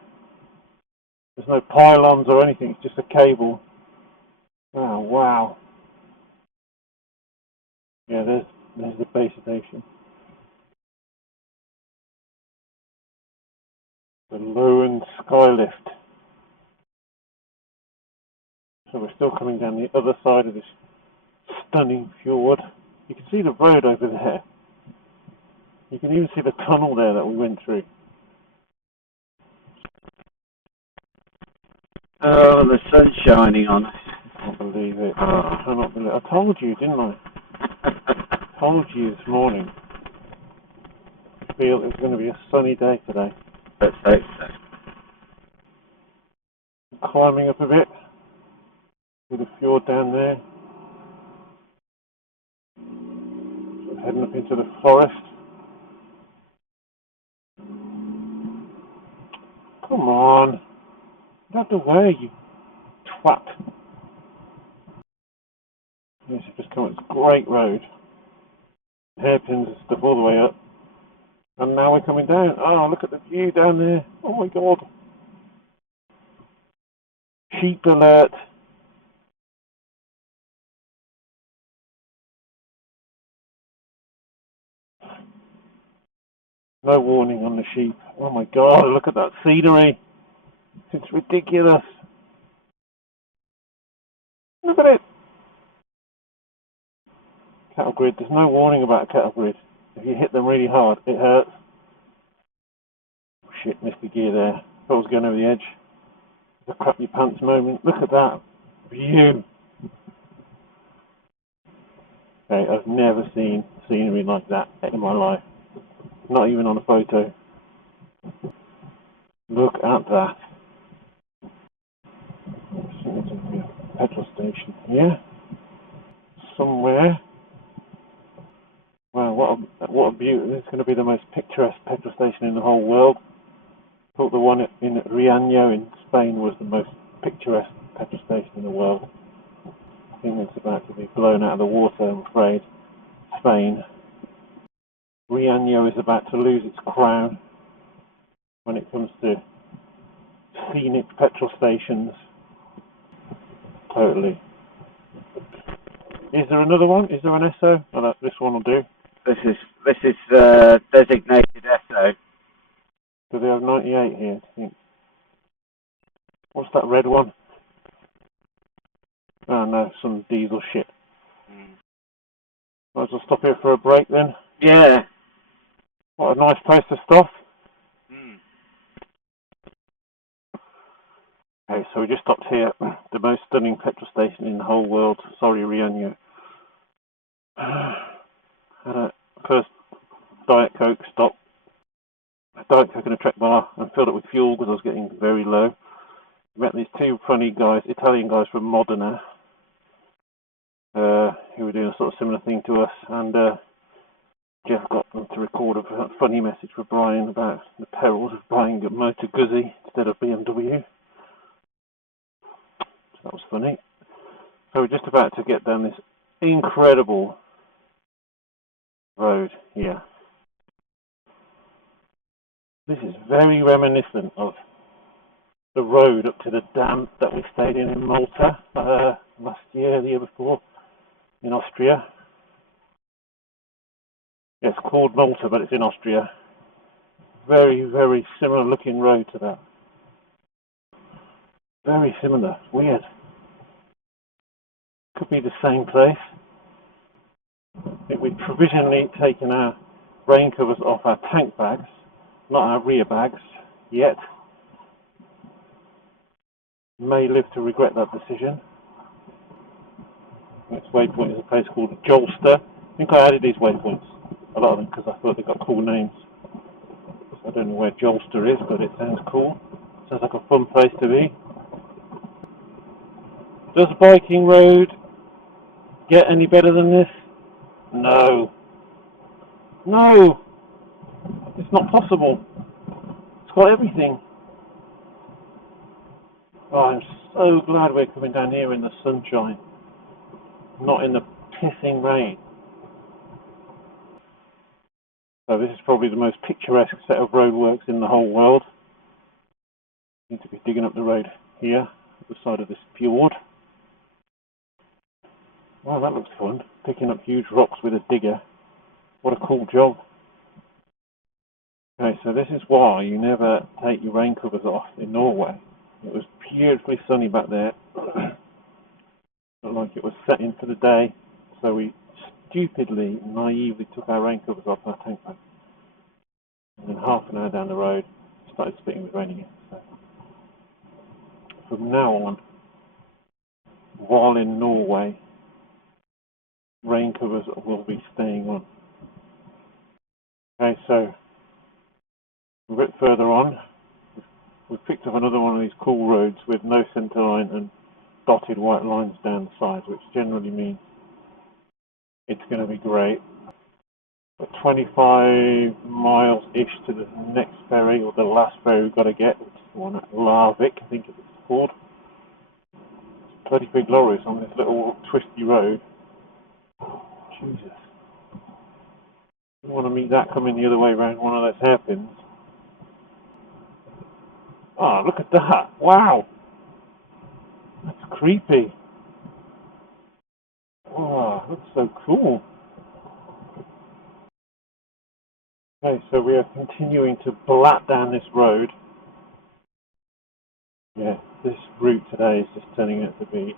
There's no pylons or anything, it's just a cable. Oh, wow. Yeah, there's the base station. The Lowen Skylift. So we're still coming down the other side of this stunning fjord. You can see the road over there. You can even see the tunnel there that we went through. Oh, the sun's shining on us. I can't believe it. I cannot believe it. I told you, didn't I? I told you this morning. I feel it's going to be a sunny day today. Let's hope so. Climbing up a bit with the fjord down there. So heading up into the forest. Come on. Get out the way, you twat. This is just coming. It's a great road. Hairpins and stuff all the way up. And now we're coming down. Oh, look at the view down there. Oh my god. Sheep alert. No warning on the sheep. Oh my god, look at that scenery. It's ridiculous. Look at it. Cattle grid. There's no warning about a cattle grid. If you hit them really hard, it hurts. Shit, missed the gear there. Thought I was going over the edge. The crap your pants moment. Look at that view. Okay, I've never seen scenery like that in my life. Not even on a photo. Look at that. There's going to be a petrol station here. Somewhere. Wow, what a beauty. This is going to be the most picturesque petrol station in the whole world. I thought the one in Riaño in Spain was the most picturesque petrol station in the world. I think it's about to be blown out of the water, I'm afraid. Spain. Riaño is about to lose its crown when it comes to scenic petrol stations. Totally. Is there another one? Is there an Esso? Oh, this one will do. This is designated SO. Do they have 98 here, I think? What's that red one? Oh no, some diesel shit. Might as well stop here for a break then. Yeah. What a nice place to stop. Okay, so we just stopped here. The most stunning petrol station in the whole world. Sorry, Riaño. Had a first Diet Coke stop. A Diet Coke and a Trek bar, and filled it with fuel because I was getting very low. Met these two funny guys, Italian guys from Modena, who were doing a sort of similar thing to us, and Jeff got them to record a funny message for Brian about the perils of buying a Motor Guzzi instead of BMW. So that was funny. So we're just about to get down this incredible road here. This is very reminiscent of the road up to the dam that we stayed in Malta last year, the year before, in Austria. Yeah, it's called Malta, but it's in Austria. Very, very similar looking road to that. Very similar. Weird. Could be the same place. We'd provisionally taken our rain covers off our tank bags, not our rear bags, yet. May live to regret that decision. Next waypoint is a place called Jolster. I think I added these waypoints, a lot of them, because I thought they got cool names. I don't know where Jolster is, but it sounds cool. Sounds like a fun place to be. Does biking road get any better than this? No. No! It's not possible. It's got everything. Oh, I'm so glad we're coming down here in the sunshine, not in the pissing rain. So this is probably the most picturesque set of roadworks in the whole world. Need to be digging up the road here, at the side of this fjord. Well, that looks fun. Picking up huge rocks with a digger. What a cool job. Okay, so this is why you never take your rain covers off in Norway. It was beautifully sunny back there. Looked like it was setting for the day, so we stupidly, naively took our rain covers off our tank bag. And then half an hour down the road, it started spitting with rain again. So from now on, while in Norway, rain covers will be staying on. Okay, so a bit further on, we've picked up another one of these cool roads with no centre line and dotted white lines down the sides, which generally means it's going to be great. But 25 miles-ish to the next ferry, or the last ferry we've got to get, which is the one at Larvik, I think it's called. It's bloody big lorries on this little twisty road. Jesus. You want to meet that coming the other way around one of those hairpins. Oh, look at that. Wow. That's creepy. Oh, that's so cool. Okay, so we are continuing to blat down this road. Yeah, this route today is just turning out to be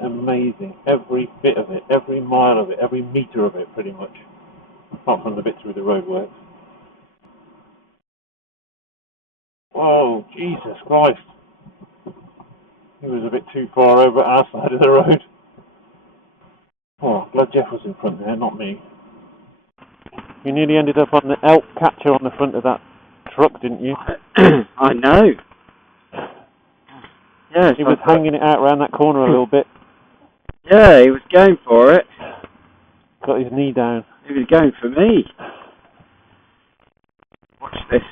amazing. Every bit of it, every mile of it, every metre of it, pretty much. Apart from the bit through the roadworks. Whoa, Jesus Christ. He was a bit too far over our side of the road. Oh, glad Jeff was in front there, not me. You nearly ended up on the elk catcher on the front of that truck, didn't you? I know. Yeah, he was hanging it out around that corner a little bit. Yeah, he was going for it. Got his knee down. He was going for me. Watch this.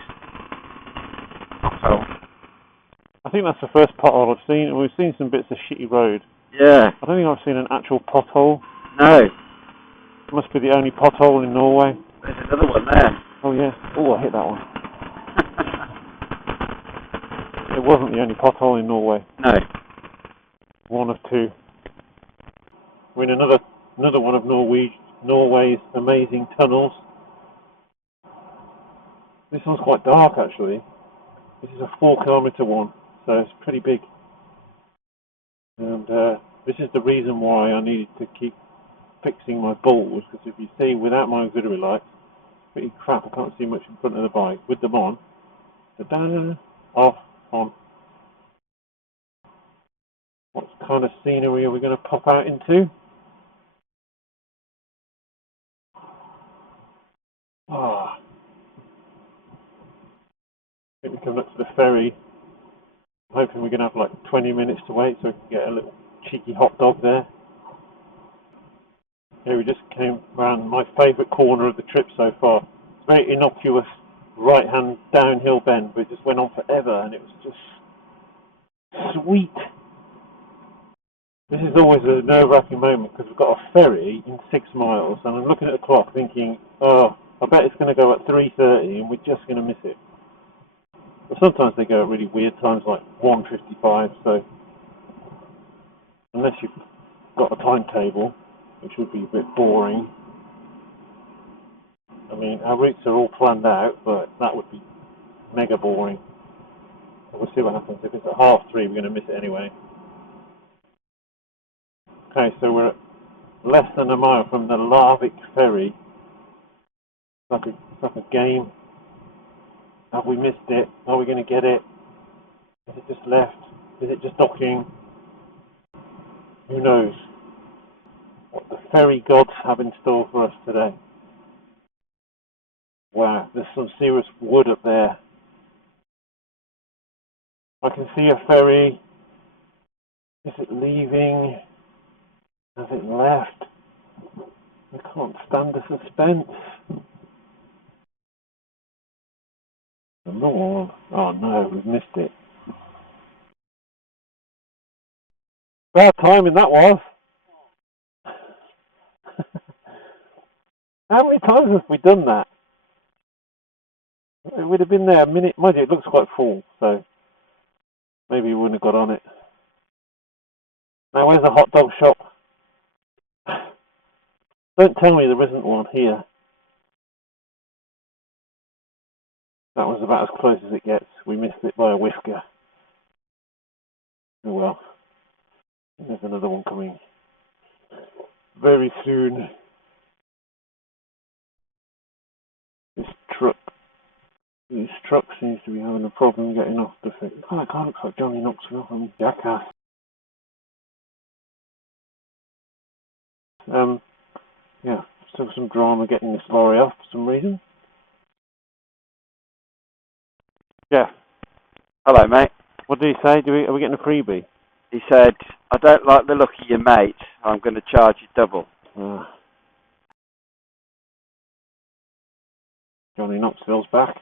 Pothole. I think that's the first pothole I've seen, and we've seen some bits of shitty road. Yeah. I don't think I've seen an actual pothole. No. It must be the only pothole in Norway. There's another one there. Oh yeah. Oh, I hit that one. It wasn't the only pothole in Norway. No. One of two. We're in another one of Norway's amazing tunnels. This one's quite dark actually. This is a 4-kilometre one, so it's pretty big. And this is the reason why I needed to keep fixing my balls, because if you see without my auxiliary lights, pretty crap, I can't see much in front of the bike. With them on, da-da, off, on. What kind of scenery are we going to pop out into? Ah, I think we're coming up to the ferry. I'm hoping we're going to have like 20 minutes to wait so we can get a little cheeky hot dog there. Yeah, we just came around my favourite corner of the trip so far. It's a very innocuous right-hand downhill bend, but it just went on forever and it was just sweet. This is always a nerve-wracking moment because we've got a ferry in 6 miles, and I'm looking at the clock thinking, oh, I bet it's going to go at 3:30 and we're just going to miss it. But sometimes they go at really weird times like 1:55, so unless you've got a timetable, which would be a bit boring. I mean, our routes are all planned out, but that would be mega boring. So we'll see what happens. If it's at 3:30, we're going to miss it anyway. Okay, so we're at less than a mile from the Larvik ferry. It's like a game. Have we missed it? Are we going to get it? Is it just left? Is it just docking? Who knows what the ferry gods have in store for us today. Wow, there's some serious wood up there. I can see a ferry. Is it leaving? Has it left? I can't stand the suspense. The Lord. Oh no, we've missed it. Bad timing that was. How many times have we done that? It would have been there a minute. Mind you, it looks quite full, so maybe we wouldn't have got on it. Now, where's the hot dog shop? Don't tell me there isn't one here. That was about as close as it gets. We missed it by a whisker. Oh well. There's another one coming very soon. This truck seems to be having a problem getting off the thing. Oh, that guy looks like Johnny Knoxville from Jackass. Yeah, still some drama getting this lorry off for some reason. Jeff. Hello, mate. What did he say? Are we getting a freebie? He said, I don't like the look of your mate. I'm going to charge you double. Johnny Knoxville's back.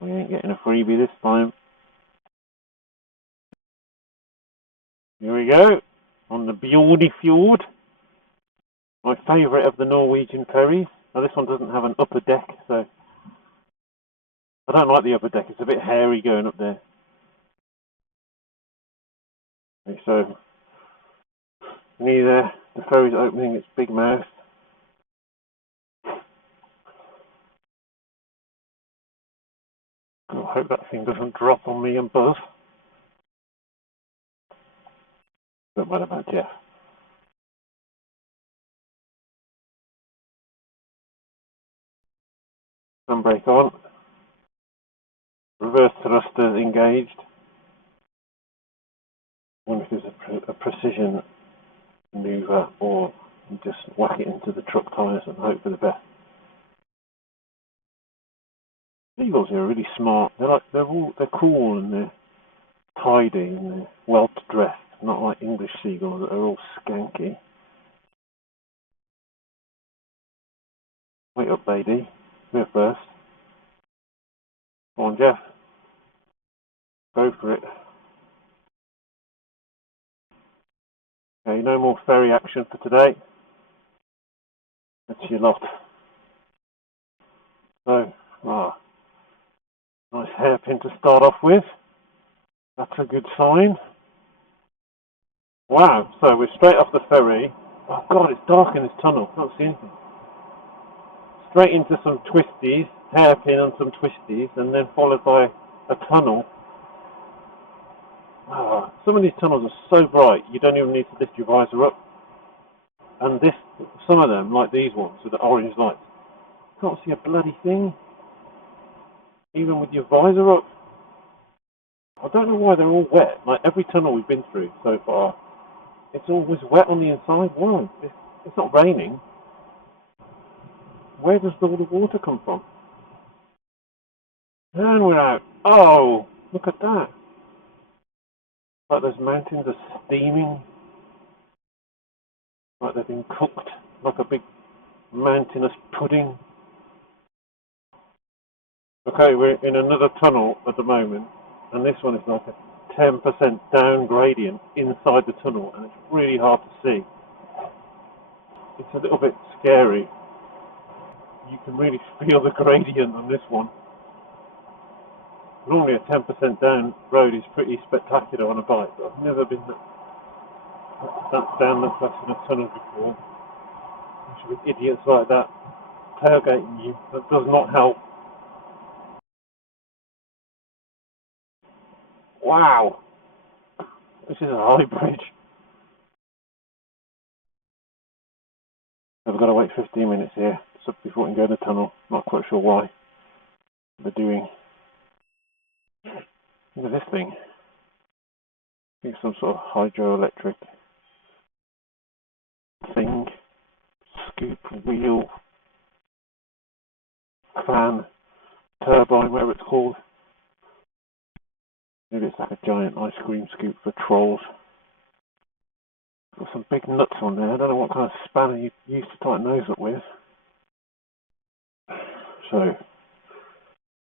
We ain't getting a freebie this time. Here we go. On the Fjord. My favourite of the Norwegian ferries. Now this one doesn't have an upper deck, so I don't like the upper deck. It's a bit hairy going up there. Okay, so neither the ferry's opening its big mouth. I hope that thing doesn't drop on me and buzz. Don't matter about Jeff. Handbrake on. Reverse thrusters engaged. I wonder if there's a precision manoeuvre or just whack it into the truck tyres and hope for the best. Seagulls here are really smart. They're cool and they're tidy and they're well dressed. Not like English seagulls that are all skanky. Wait up, lady. We're first. Come on, Jeff. Go for it. Okay, no more ferry action for today. That's your lot. So, nice hairpin to start off with. That's a good sign. Wow, so we're straight off the ferry. Oh god, it's dark in this tunnel. Can't see anything. Straight into some twisties, hairpin on some twisties, and then followed by a tunnel. Some of these tunnels are so bright you don't even need to lift your visor up. And some of them, like these ones with the orange lights, you can't see a bloody thing, even with your visor up. I don't know why they're all wet. Like every tunnel we've been through so far, it's always wet on the inside. Why? It's not raining. Where does all the water come from? And we're out. Oh, look at that. Like those mountains are steaming. Like they've been cooked. Like a big mountainous pudding. Okay, we're in another tunnel at the moment. and this one is like a 10% down gradient inside the tunnel, and it's really hard to see. It's a little bit scary. You can really feel the gradient on this one. Normally a 10% down road is pretty spectacular on a bike, but I've never been that down that fast in a tunnel before. With idiots like that tailgating you, that does not help. Wow! This is a high bridge. I've got to wait 15 minutes here before we can go in the tunnel. Not quite sure why they're doing. Look at this thing. I think some sort of hydroelectric thing. Scoop, wheel, fan, turbine, whatever it's called. Maybe it's like a giant ice cream scoop for trolls. Got some big nuts on there. I don't know what kind of spanner you use to tighten those up with. So,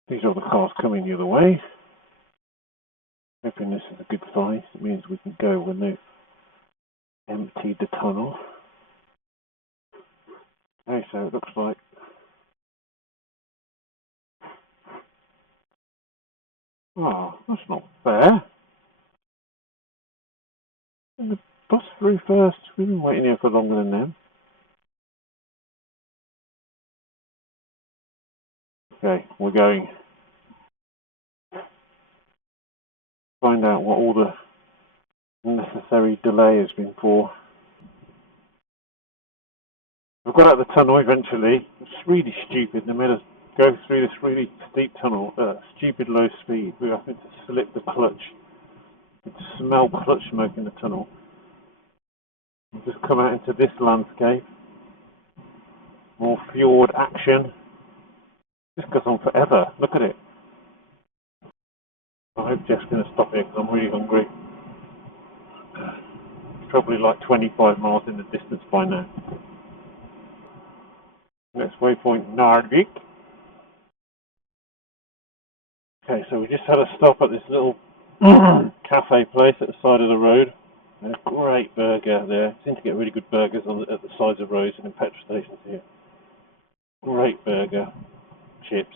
these are the cars coming the other way. Hoping this is a good find. It means we can go when they've emptied the tunnel. Okay, so it looks like oh, that's not fair. And the bus through first. We've been waiting here for longer than them. Okay, we're going. Find out what all the necessary delay has been for. We've got out of the tunnel eventually. It's really stupid. They made us go through this really steep tunnel at a stupid low speed. We were having to slip the clutch. You could smell clutch smoke in the tunnel. We've just come out into this landscape. More fjord action. This goes on forever. Look at it. I hope Jeff's going to stop here because I'm really hungry. It's probably like 25 miles in the distance by now. Next waypoint, Narvik. Okay, so we just had a stop at this little cafe place at the side of the road. There's a great burger there. Seem to get really good burgers at the sides of roads and in petrol stations here. Great burger, chips,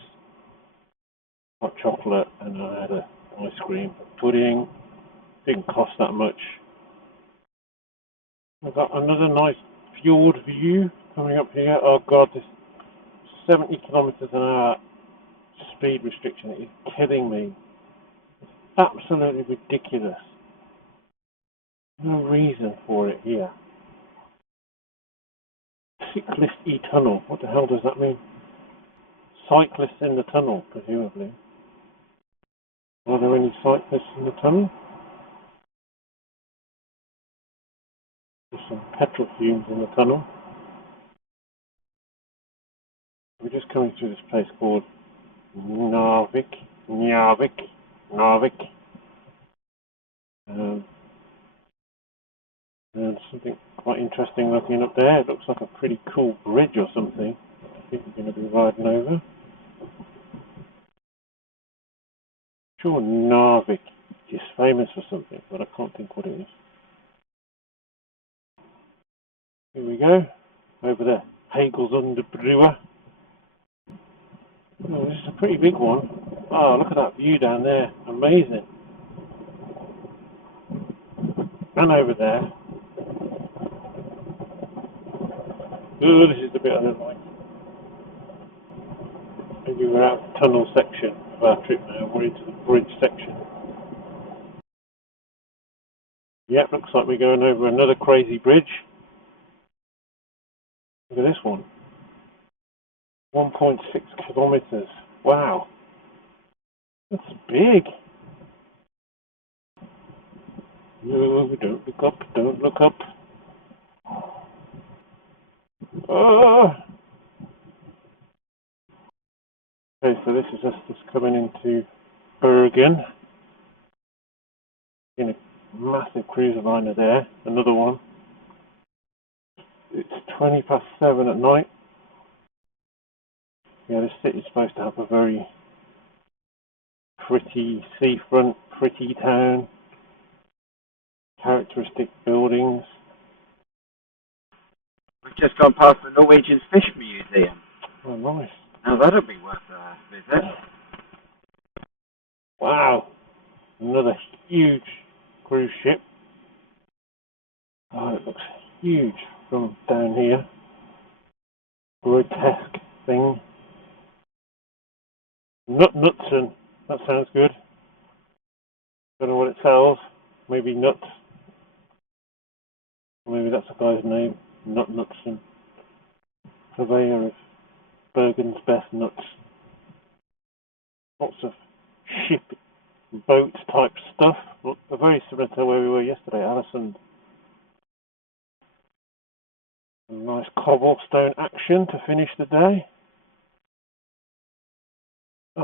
hot chocolate, and I had an ice cream, pudding. Didn't cost that much. We've got another nice fjord view coming up here. Oh god, this 70 kilometers an hour speed restriction is killing me. It's absolutely ridiculous. No reason for it here. Cyclist e-tunnel. What the hell does that mean? Cyclists in the tunnel, presumably. Are there any cyclists in the tunnel? There's some petrol fumes in the tunnel. We're just coming through this place called Narvik. And something quite interesting looking up there. It looks like a pretty cool bridge or something. I think we're going to be riding over. Sure, Narvik is famous for something, but I can't think what it is. Here we go. Over there. Hagelsunderbrewer. Oh, this is a pretty big one. Oh, look at that view down there. Amazing. And over there. Oh, this is the bit I don't like. Maybe we're out of the tunnel section of our trip now. We're into the bridge section. Yep, looks like we're going over another crazy bridge. Look at this one. 1.6 kilometers. Wow. That's big. No, don't look up, don't look up. Oh. Okay, so this is us just coming into Bergen. In a massive cruiser liner there. Another one. It's 20 past 7 at night. Yeah, this city's supposed to have a very pretty seafront, pretty town, characteristic buildings. We've just gone past the Norwegian Fish Museum. Oh, nice. Now that'll be worth a visit. Wow, another huge cruise ship. Oh, it looks huge from down here. Grotesque thing. Knutsen, that sounds good. Don't know what it sells. Maybe nuts. Or maybe that's a guy's name. Knutsen. Purveyor of Bergen's best nuts. Lots of ship, boat type stuff. Very similar to where we were yesterday, Allison. A nice cobblestone action to finish the day. Do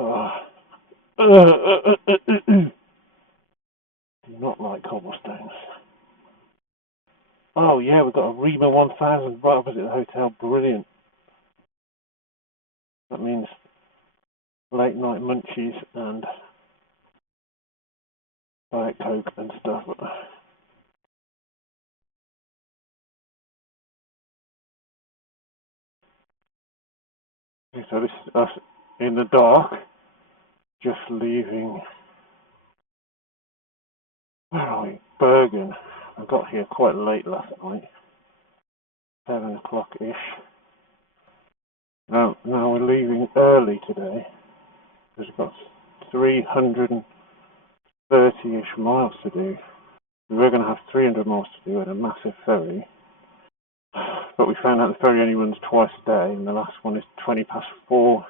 not like cobblestones. Oh yeah, we've got a Reba 1000 right opposite the hotel. Brilliant. That means late night munchies and Diet Coke and stuff. Okay, so this is us in the dark, just leaving. Where are we? Bergen. I got here quite late last night, 7 o'clock ish. Now we're leaving early today because we've got 330-ish miles to do. We were going to have 300 miles to do at a massive ferry, but we found out the ferry only runs twice a day, and the last one is 20 past 4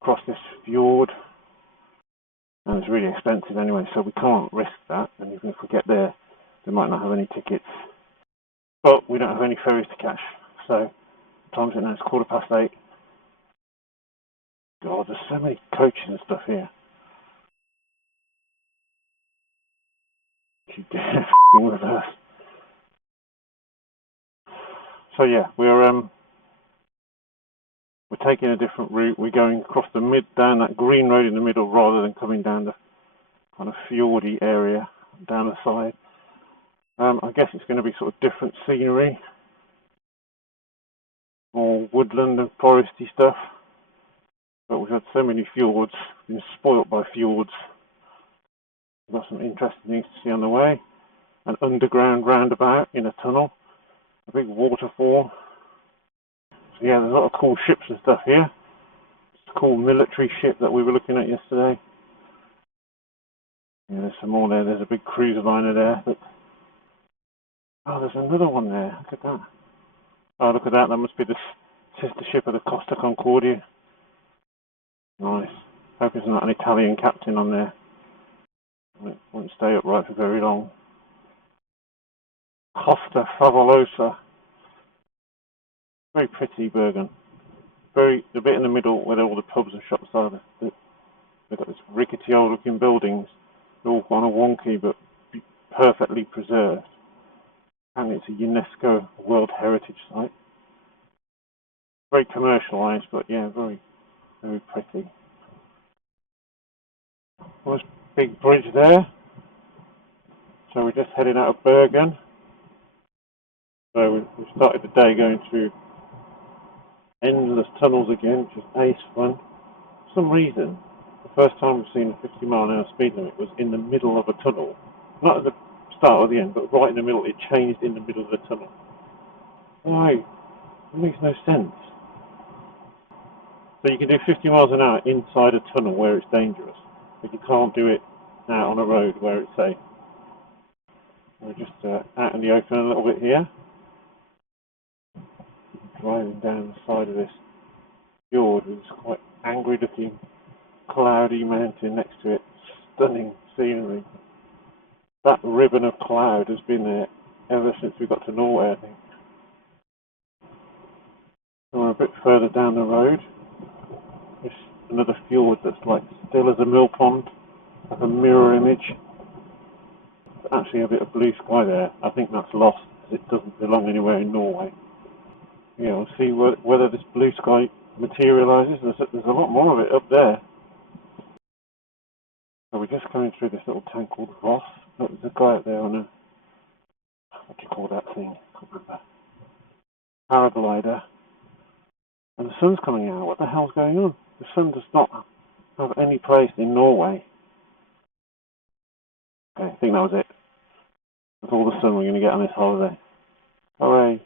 across this fjord, and it's really expensive anyway, so we can't risk that. And even if we get there, we might not have any tickets, but we don't have any ferries to catch. So time's it now, it's 8:15. God, there's so many coaches and stuff here. You dare f***ing reverse. So yeah, we're taking a different route. We're going across down that green road in the middle rather than coming down the kind of fjordy area down the side. I guess it's going to be sort of different scenery, more woodland and foresty stuff. But we've had so many fjords, been spoilt by fjords. We've got some interesting things to see on the way. An underground roundabout in a tunnel, a big waterfall. So yeah, there's a lot of cool ships and stuff here. It's a cool military ship that we were looking at yesterday. Yeah, there's some more there. There's a big cruiser liner there. But... oh, there's another one there. Look at that. Oh, look at that. That must be the sister ship of the Costa Concordia. Nice. Hope there's not an Italian captain on there. It won't stay upright for very long. Costa Favolosa. Very pretty Bergen. The bit in the middle where all the pubs and shops are. They've got this rickety old looking buildings. They're all kind of wonky but perfectly preserved. And it's a UNESCO World Heritage Site. Very commercialised, but yeah, very, very pretty. Nice big bridge there. So we're just heading out of Bergen. So we started the day going through endless tunnels again, which is ace fun. For some reason, the first time we've seen a 50-mile-an-hour speed limit was in the middle of a tunnel. Not at the start or the end, but right in the middle. It changed in the middle of the tunnel. Why? It makes no sense. So you can do 50 miles an hour inside a tunnel where it's dangerous, but you can't do it out on a road where it's safe. We're just out in the open a little bit here. Driving down the side of this fjord with this quite angry looking cloudy mountain next to it. Stunning scenery. That ribbon of cloud has been there ever since we got to Norway, I think. And we're a bit further down the road. There's another fjord that's like still as a mill pond, like a mirror image. There's actually a bit of blue sky there. I think that's lost because it doesn't belong anywhere in Norway. Yeah, we'll see whether this blue sky materialises. There's a lot more of it up there. we're just coming through this little town called Voss. Look, there's a guy up there on a, what do you call that thing? I can't remember. Paraglider. And the sun's coming out. What the hell's going on? The sun does not have any place in Norway. Okay, I think that was it. That's all the sun we're going to get on this holiday. Hooray!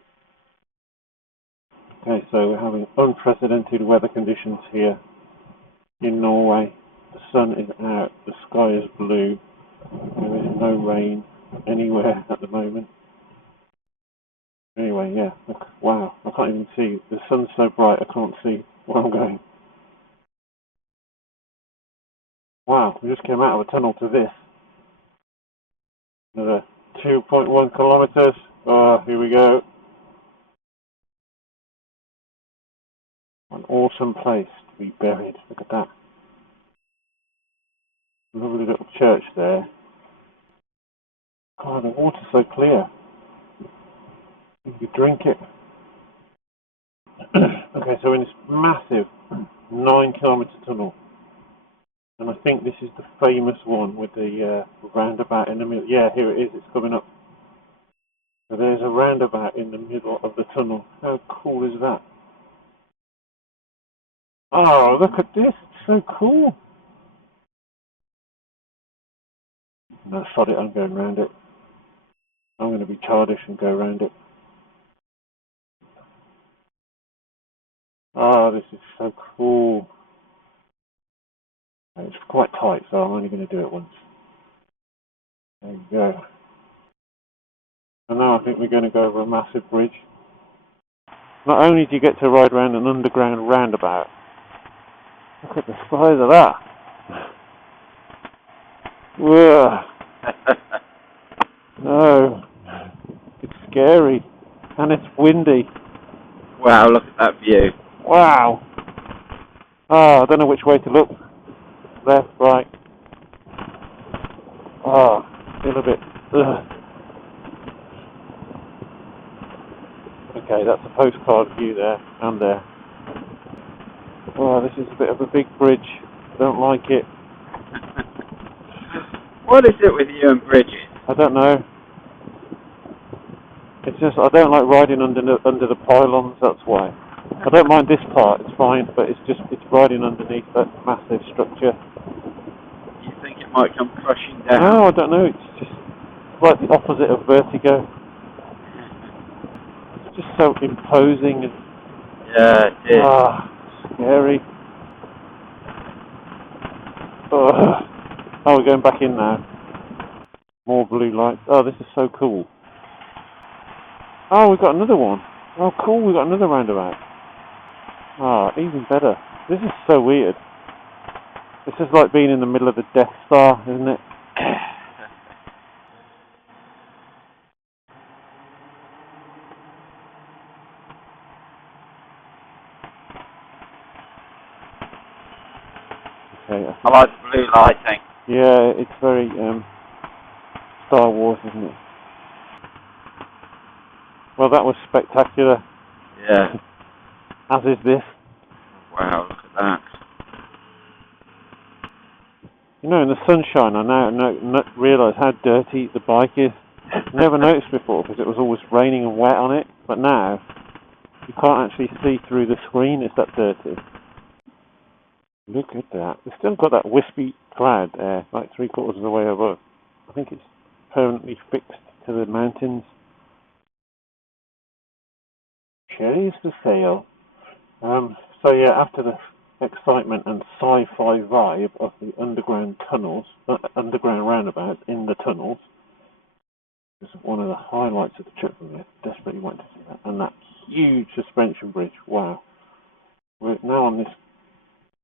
Okay, so we're having unprecedented weather conditions here in Norway. The sun is out, the sky is blue, there is no rain anywhere at the moment. Anyway, yeah, look, wow, I can't even see. The sun's so bright I can't see where I'm going. Wow, we just came out of a tunnel to this. Another 2.1 kilometers. Oh, here we go. An awesome place to be buried. Look at that. Lovely little church there. Oh, the water's so clear. You could drink it. Okay, so we're in this massive 9-kilometer tunnel. And I think this is the famous one with the roundabout in the middle. Yeah, here it is. It's coming up. So there's a roundabout in the middle of the tunnel. How cool is that? Oh, look at this. It's so cool. No, sod it. I'm going round it. I'm going to be childish and go round it. Oh, this is so cool. It's quite tight, so I'm only going to do it once. There you go. And now I think we're going to go over a massive bridge. Not only do you get to ride around an underground roundabout, look at the size of that. Whoa. No. It's scary. And it's windy. Wow, look at that view. Wow. Oh, I don't know which way to look. Left, right. Oh, feel a bit. Ugh. Okay, that's a postcard view there and there. Oh, this is a bit of a big bridge. Don't like it. What is it with you and bridges? I don't know. It's just I don't like riding under the pylons. That's why. I don't mind this part. It's fine, but it's riding underneath that massive structure. You think it might come crushing down? No, I don't know. It's just like the opposite of vertigo. It's just so imposing and Yeah, it is. Scary. Oh, we're going back in now. More blue lights. Oh, this is so cool. Oh, we've got another one. Oh, cool, we've got another roundabout. Ah, even better. This is so weird. This is like being in the middle of the Death Star, isn't it? Okay, I like the blue lighting. yeah, it's very Star Wars, isn't it? Well, that was spectacular. Yeah. As is this. Wow, look at that. You know, in the sunshine, I now realise how dirty the bike is. Never noticed before because it was always raining and wet on it, but now you can't actually see through the screen. It's that dirty. Look at that. It's still got that wispy cloud there, like 3/4 of the way above. I think it's permanently fixed to the mountains. Cherries for sale. So yeah, after the excitement and sci-fi vibe of the underground tunnels, underground roundabouts in the tunnels, is one of the highlights of the trip for me. I desperately want to see that. And that huge suspension bridge. Wow. We're now on this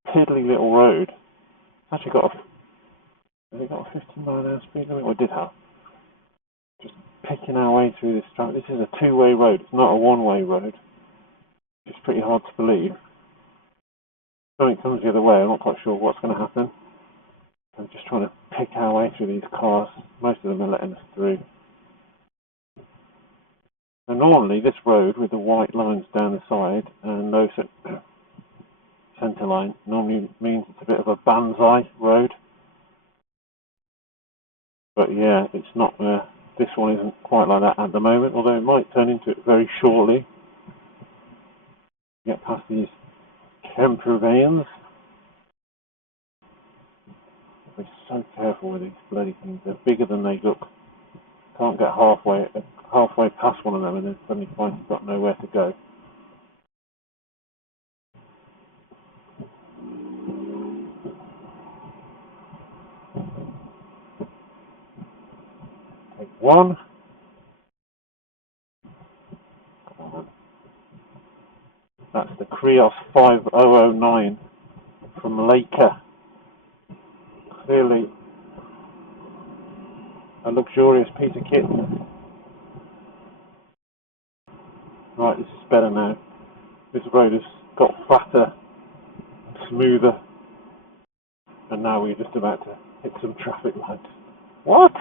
piddly little road. It's actually got a 50-mile-an-hour speed limit? Or did have. Just picking our way through this track. This is a two-way road. It's not a one-way road. It's pretty hard to believe. Something comes the other way. I'm not quite sure what's going to happen. I'm just trying to pick our way through these cars. Most of them are letting us through. And normally this road with the white lines down the side and no centre line normally means it's a bit of a banzai road. But yeah, it's not. This one isn't quite like that at the moment, although it might turn into it very shortly. Get past these camper vans. Be so careful with these bloody things. They're bigger than they look. Can't get halfway past one of them, and then suddenly find you've got nowhere to go. Take one. Come on. That's the Krios 5009 from Laker. Clearly a luxurious piece of kit. Right, this is better now. This road has got flatter, smoother, and now we're just about to hit some traffic lights. What?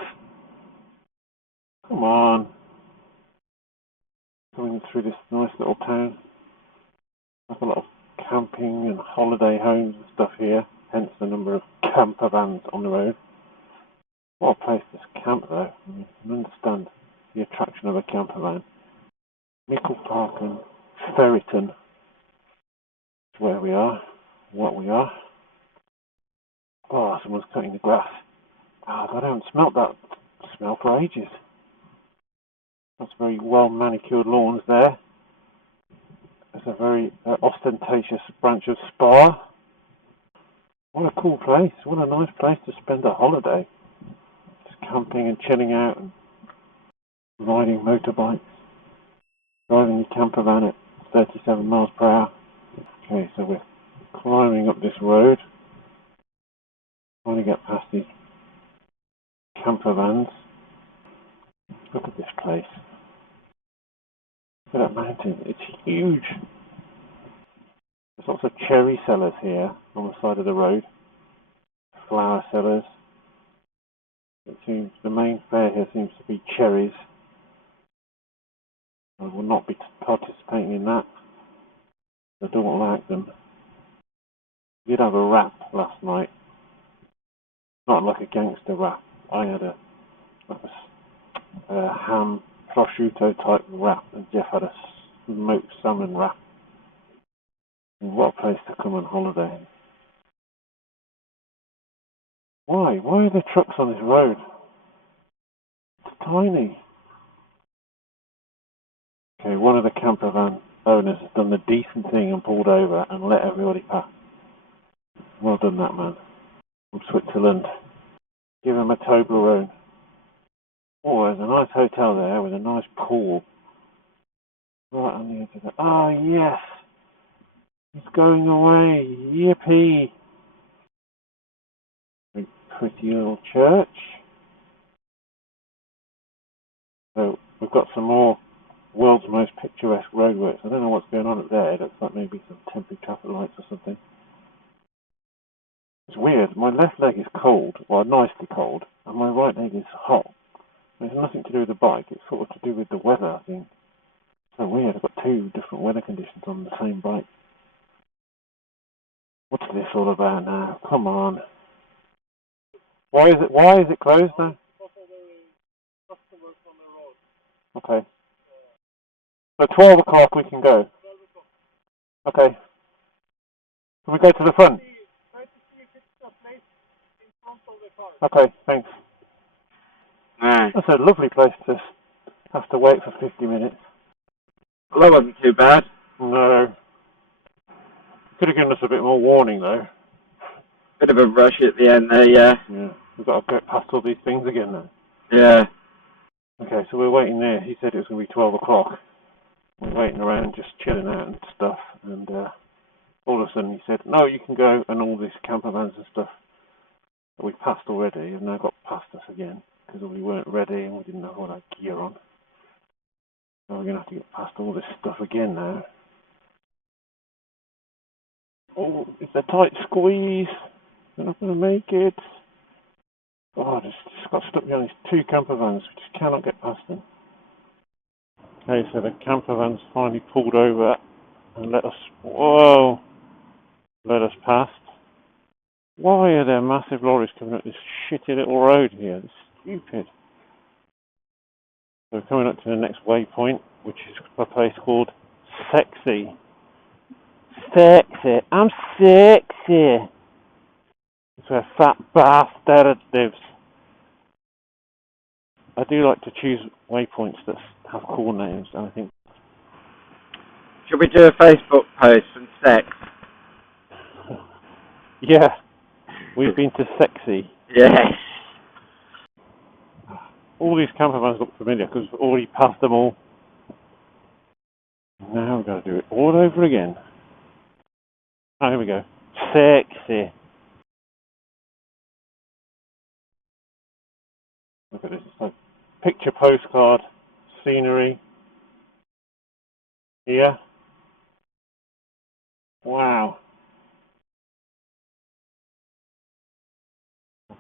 Come on. Coming through this nice little town. There's a lot of camping and holiday homes and stuff here, hence the number of camper vans on the road. What a place to camp though. I mean, I can understand the attraction of a camper van. Mickle Park and Ferryton is where we are, what we are. Oh, someone's cutting the grass. Oh, I haven't smelt that smell for ages. That's very well manicured lawns there. It's a very ostentatious branch of Spa. What a cool place. What a nice place to spend a holiday. Just camping and chilling out and riding motorbikes. Driving your camper van at 37 miles per hour. Okay, so we're climbing up this road. Trying to get past these camper vans. Look at this place. Look at that mountain. It's huge. There's lots of cherry sellers here on the side of the road. Flower sellers. It seems the main fare here seems to be cherries. I will not be participating in that. I don't like them. I did have a wrap last night. Not like a gangster wrap. I had a ham prosciutto type wrap, and Jeff had a smoked salmon wrap. And what a place to come on holiday. Why? Why are there trucks on this road? It's tiny. Okay, one of the camper van owners has done the decent thing and pulled over and let everybody pass. Well done, that man. From Switzerland. Give him a Toblerone. Oh, there's a nice hotel there with a nice pool. Right on the edge of that. Oh, yes! It's going away. Yippee! A pretty little church. So, we've got some more world's most picturesque roadworks. I don't know what's going on up there. It looks like maybe some temporary traffic lights or something. It's weird. My left leg is cold, well, nicely cold, and my right leg is hot. It's nothing to do with the bike. It's sort of to do with the weather, I think. So weird. I've got two different weather conditions on the same bike. What's this all about now? Come on. Why is it closed now? Okay. So 12 o'clock we can go. Okay. Can we go to the front? Okay, thanks. That's a lovely place to have to wait for 50 minutes. Well, that wasn't too bad. No. Could have given us a bit more warning though. Bit of a rush at the end there, yeah. Yeah. We've got to go past all these things again now. Yeah. Okay, so we're waiting there. He said it was going to be 12 o'clock. We're waiting around just chilling out and stuff. And all of a sudden he said, no, you can go, and all these camper vans and stuff that we passed already have now got past us again because we weren't ready and we didn't have all our gear on. So we're going to have to get past all this stuff again now. Oh, it's a tight squeeze. We're not going to make it. Oh, I just got stuck behind these two camper vans. We just cannot get past them. Okay, so the camper van's finally pulled over and let us past. Why are there massive lorries coming up this shitty little road here? It's stupid. So we're coming up to the next waypoint, which is a place called Sexy. Sexy. I'm sexy. It's where fat bastard lives. I do like to choose waypoints that have cool names, and I think... Should we do a Facebook post from sex? Yeah, we've been to Sexy. Yes. All these camper vans look familiar because we've already passed them all. Now we've got to do it all over again. Oh, here we go. Sexy. Look at this. It's like picture postcard, scenery. Here. Wow.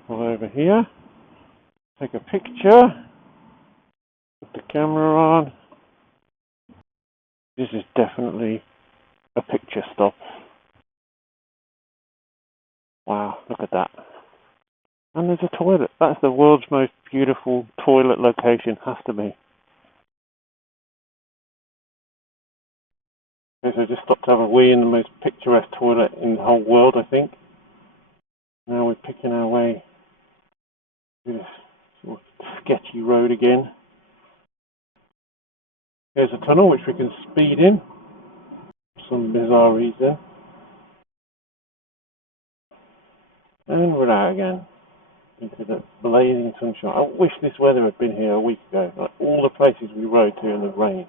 Pull over here. Take a picture. Put the camera on. This is definitely a picture stop. Wow, look at that. And there's a toilet. That's the world's most beautiful toilet location, has to be. Okay, so just stopped to have a wee in the most picturesque toilet in the whole world, I think. Now we're picking our way through this sort of sketchy road again. There's a tunnel which we can speed in. For some bizarre reason. And we're out again. Into the blazing sunshine. I wish this weather had been here a week ago. Like all the places we rode to in the rain.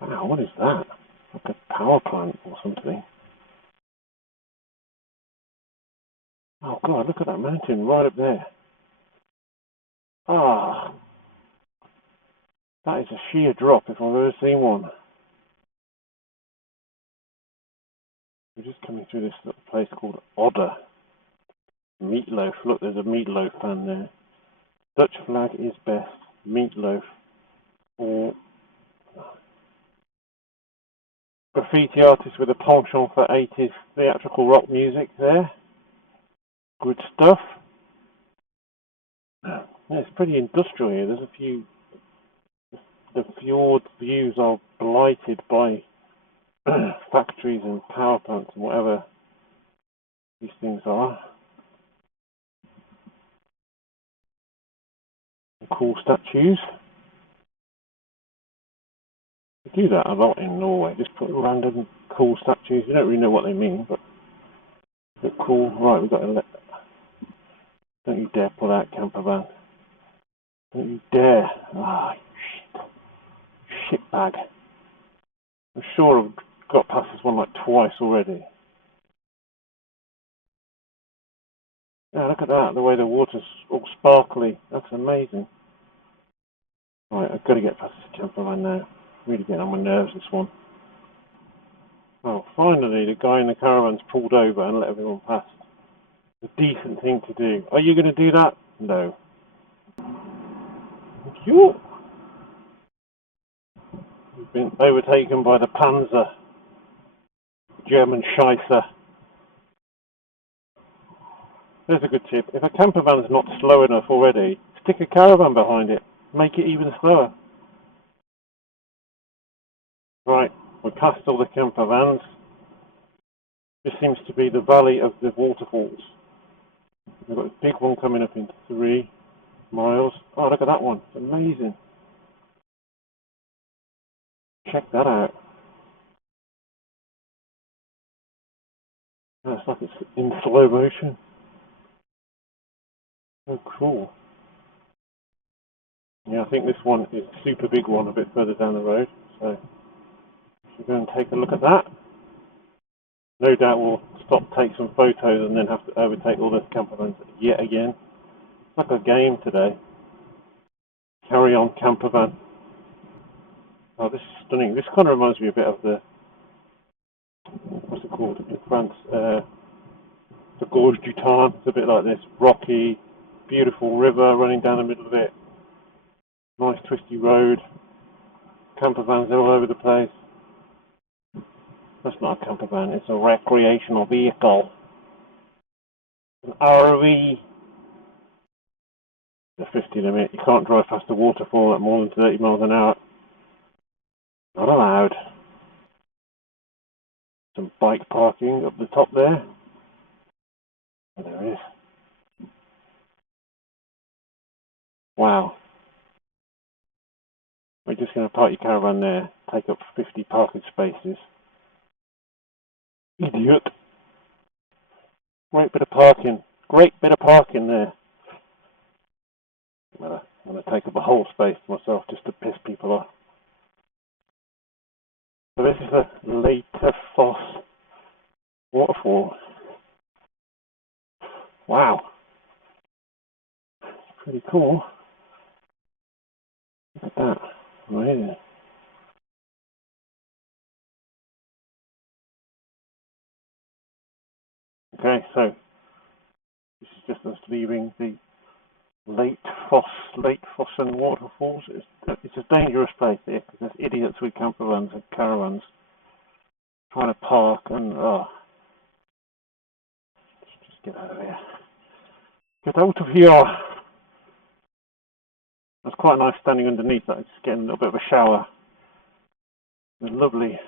Wow, what is that? Like a power plant or something. Oh god, look at that mountain right up there. Ah, that is a sheer drop if I've ever seen one. We're just coming through this little place called Odder. Meatloaf. Look, there's a meatloaf fan there. Dutch flag is best. Meatloaf. Or graffiti artist with a penchant for 80s theatrical rock music there. Good stuff. Yeah, it's pretty industrial here. There's a few... The fjord views are blighted by factories and power plants and whatever these things are. Cool statues. They do that a lot in Norway. Just put random cool statues. You don't really know what they mean, but they're cool. Right, we've got to let... Don't you dare pull out camper van. Don't you dare. Ah, shit bag. I'm sure I've got past this one like twice already. Yeah, look at that. The way the water's all sparkly. That's amazing. Right, I've got to get past this camper van now. Really getting on my nerves, this one. Oh, finally, the guy in the caravan's pulled over and let everyone pass. A decent thing to do. Are you going to do that? No. You? We've been overtaken by the Panzer. German Scheisser. There's a good tip. If a camper van's not slow enough already, stick a caravan behind it. Make it even slower. Right, we're past all the camper vans. This seems to be the valley of the waterfalls. We've got a big one coming up in 3 miles. Oh, look at that one. It's amazing. Check that out. Oh, it's like it's in slow motion. Oh, cool. Yeah, I think this one is a super big one a bit further down the road. So, we'll go and take a look at that. No doubt we'll stop, take some photos, and then have to overtake all the camper vans yet again. It's like a game today. Carry on camper van. Oh, this is stunning. This kind of reminds me a bit of the, what's it called in France? The Gorge du Tarn. It's a bit like this. Rocky, beautiful river running down the middle of it. Nice twisty road. Camper vans all over the place. That's not a camper van, it's a recreational vehicle. an ROE, the 50 limit. You can't drive past a waterfall at more than 30 miles an hour. Not allowed. Some bike parking up the top there. Oh, there it is. Wow. We're just going to park your caravan there, take up 50 parking spaces. Idiot. Great bit of parking. Great bit of parking there. I'm going to take up a whole space to myself just to piss people off. So this is the later Foss waterfall. Wow. Pretty cool. Look at that. Amazing. Okay, so this is just us leaving the Lake Fossen waterfalls. It's a dangerous place here because there's idiots with camper vans and caravans trying to park and just get out of here. Get out of here. It's quite nice standing underneath that. It's getting a little bit of a shower. It's lovely. Look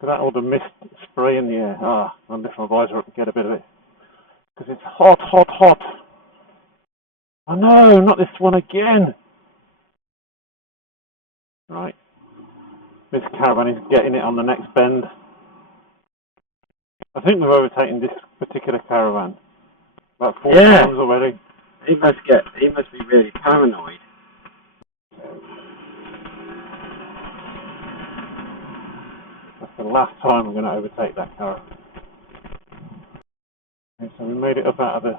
at that, all the mist spray in the air. I'll lift my visor up and get a bit of it. Because it's hot, hot, hot. Oh no, not this one again. Right. This caravan is getting it on the next bend. I think we've overtaken this particular caravan about 4 times already. He must be really paranoid. That's the last time we're going to overtake that caravan. Okay, so we made it up out of the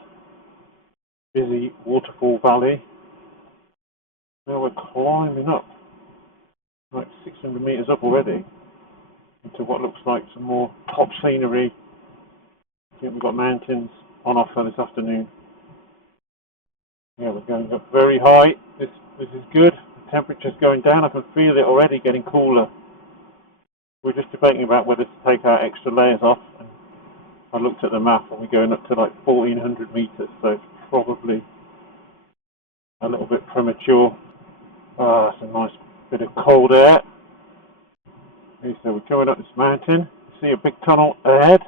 busy waterfall valley. Now we're climbing up, like 600 metres up already, into what looks like some more top scenery. I think we've got mountains on offer this afternoon. Yeah, we're going up very high. This is good. The temperature's going down. I can feel it already getting cooler. We're just debating about whether to take our extra layers off. And I looked at the map and we're going up to like 1400 metres, so it's probably a little bit premature. That's a nice bit of cold air. Okay, so we're going up this mountain. See a big tunnel ahead.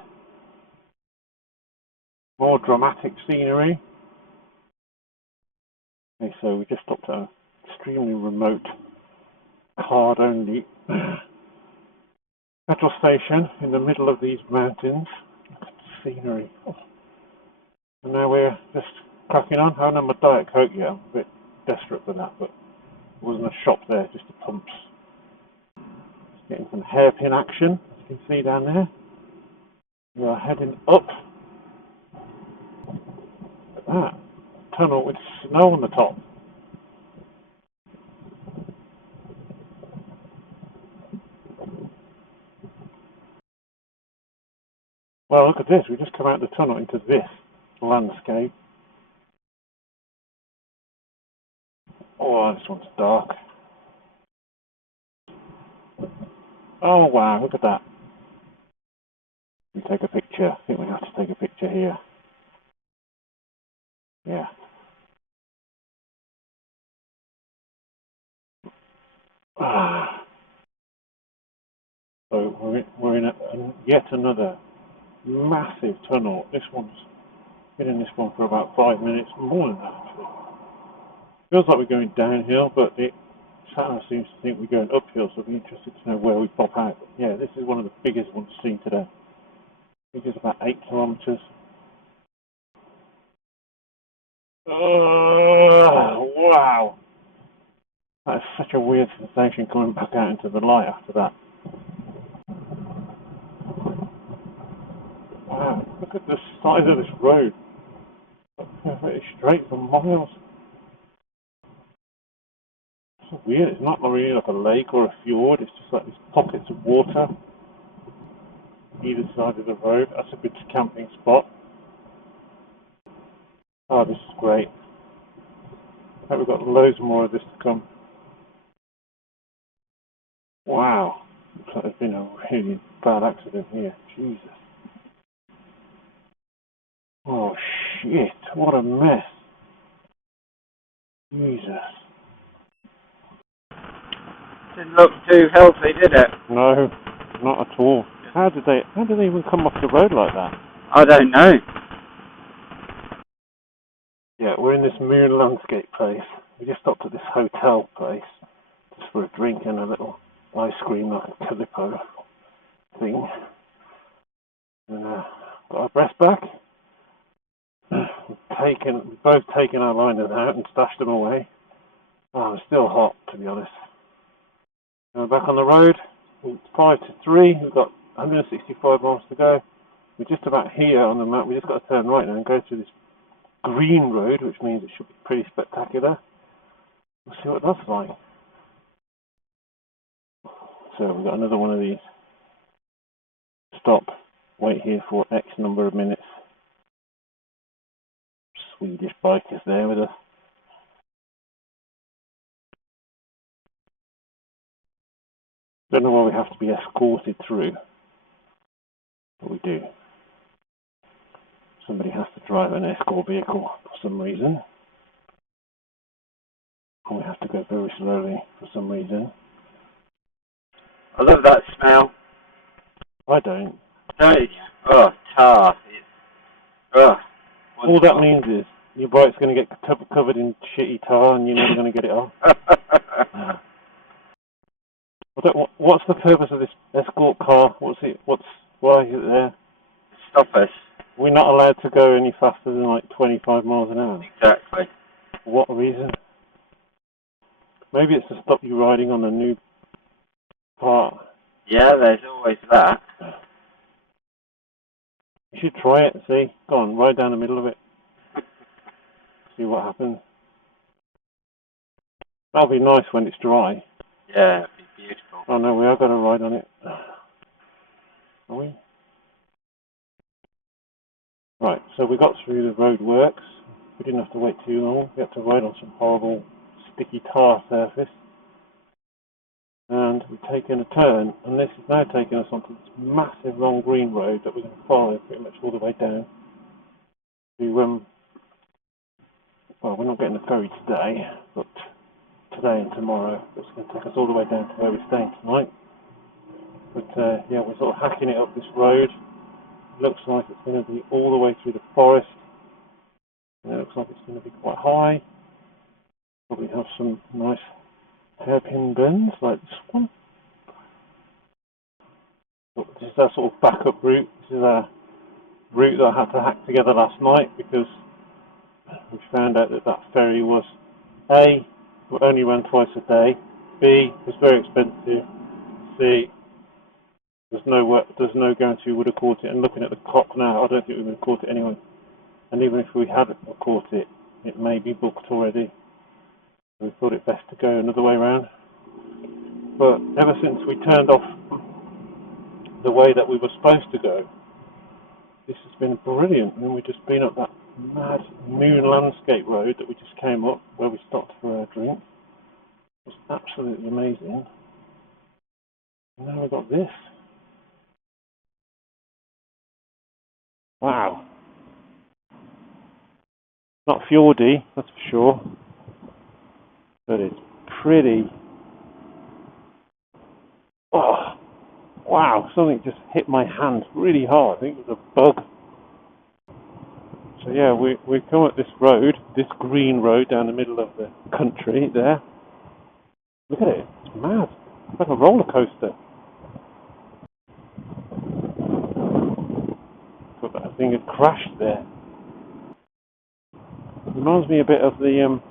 More dramatic scenery. Okay, so we just stopped at an extremely remote card-only petrol station in the middle of these mountains. Look at the scenery. Oh. And now we're just cracking on. I haven't had my Diet Coke yet. I'm a bit desperate for that, but there wasn't a shop there, just the pumps. Just getting some hairpin action, as you can see down there. We are heading up. Look at that. Tunnel with snow on the top. Well, look at this. We just come out of the tunnel into this landscape. Oh, this one's dark. Oh, wow. Look at that. We take a picture. I think we have to take a picture here. Yeah. So we're in yet another massive tunnel. This one's been in this one for about 5 minutes, more than that actually. Feels like we're going downhill, but the Saturn seems to think we're going uphill, so I'll be interested to know where we pop out. But yeah, this is one of the biggest ones seen today. I think it's about 8 kilometres. Wow! That is such a weird sensation coming back out into the light after that. Wow, look at the size of this road. It's straight for miles. It's so weird. It's not really like a lake or a fjord. It's just like these pockets of water either side of the road. That's a good camping spot. Oh, this is great. I hope we've got loads more of this to come. Wow. Looks like there's been a really bad accident here. Jesus. Oh shit, what a mess. Jesus. Didn't look too healthy, did it? No, not at all. How did they even come off the road like that? I don't know. Yeah, we're in this moon landscape place. We just stopped at this hotel place just for a drink and a little ice cream, like a Calippo thing. And got our breath back. We've both taken our liners out and stashed them away. Oh, it's still hot, to be honest. We're back on the road. It's 5 to 3. We've got 165 miles to go. We're just about here on the map. We just got to turn right now and go through this green road, which means it should be pretty spectacular. We'll see what that's like. So we've got another one of these. Stop. Wait here for X number of minutes. Swedish bikers there with us. Don't know why we have to be escorted through, but we do. Somebody has to drive an escort vehicle for some reason. And we have to go very slowly for some reason. I love that smell. I don't. Don't you? Oh, tar. All that means is your bike's going to get covered in shitty tar and you're never going to get it off. What's the purpose of this escort car? Why is it there? Stop us. We're not allowed to go any faster than like 25 miles an hour. Exactly. For what reason? Maybe it's to stop you riding on a new part. Yeah, there's always that. You should try it, see? Go on, ride down the middle of it. See what happens. That'll be nice when it's dry. Yeah, it'd be beautiful. Oh no, we are going to ride on it. Are we? Right, so we got through the road works. We didn't have to wait too long. We had to ride on some horrible sticky tar surface. And we've taken a turn, and this is now taking us onto this massive long green road that we're going to follow pretty much all the way down to, well, we're not getting the ferry today, but today and tomorrow. It's going to take us all the way down to where we're staying tonight. But yeah, we're sort of hacking it up this road. It looks like it's going to be all the way through the forest. And it looks like it's going to be quite high. Probably have some nice hairpin bends like this one. But this is our sort of backup route. This is our route that I had to hack together last night because we found out that ferry was A, only ran twice a day, B, was very expensive, C, there's no guarantee we would have caught it, and looking at the clock now, I don't think we would have caught it anyway. And even if we had caught it, it may be booked already. So we thought it best to go another way around. But ever since we turned off the way that we were supposed to go, this has been brilliant. And we've just been up that mad moon landscape road that we just came up, where we stopped for a drink. It was absolutely amazing. And now we've got this. Wow. Not fjordy, that's for sure. But it's pretty. Oh, wow, something just hit my hand really hard. I think it was a bug. So yeah, we come up this road, this green road down the middle of the country there. Look at it, it's mad. It's like a roller coaster. Thought that thing had crashed there. It reminds me a bit of the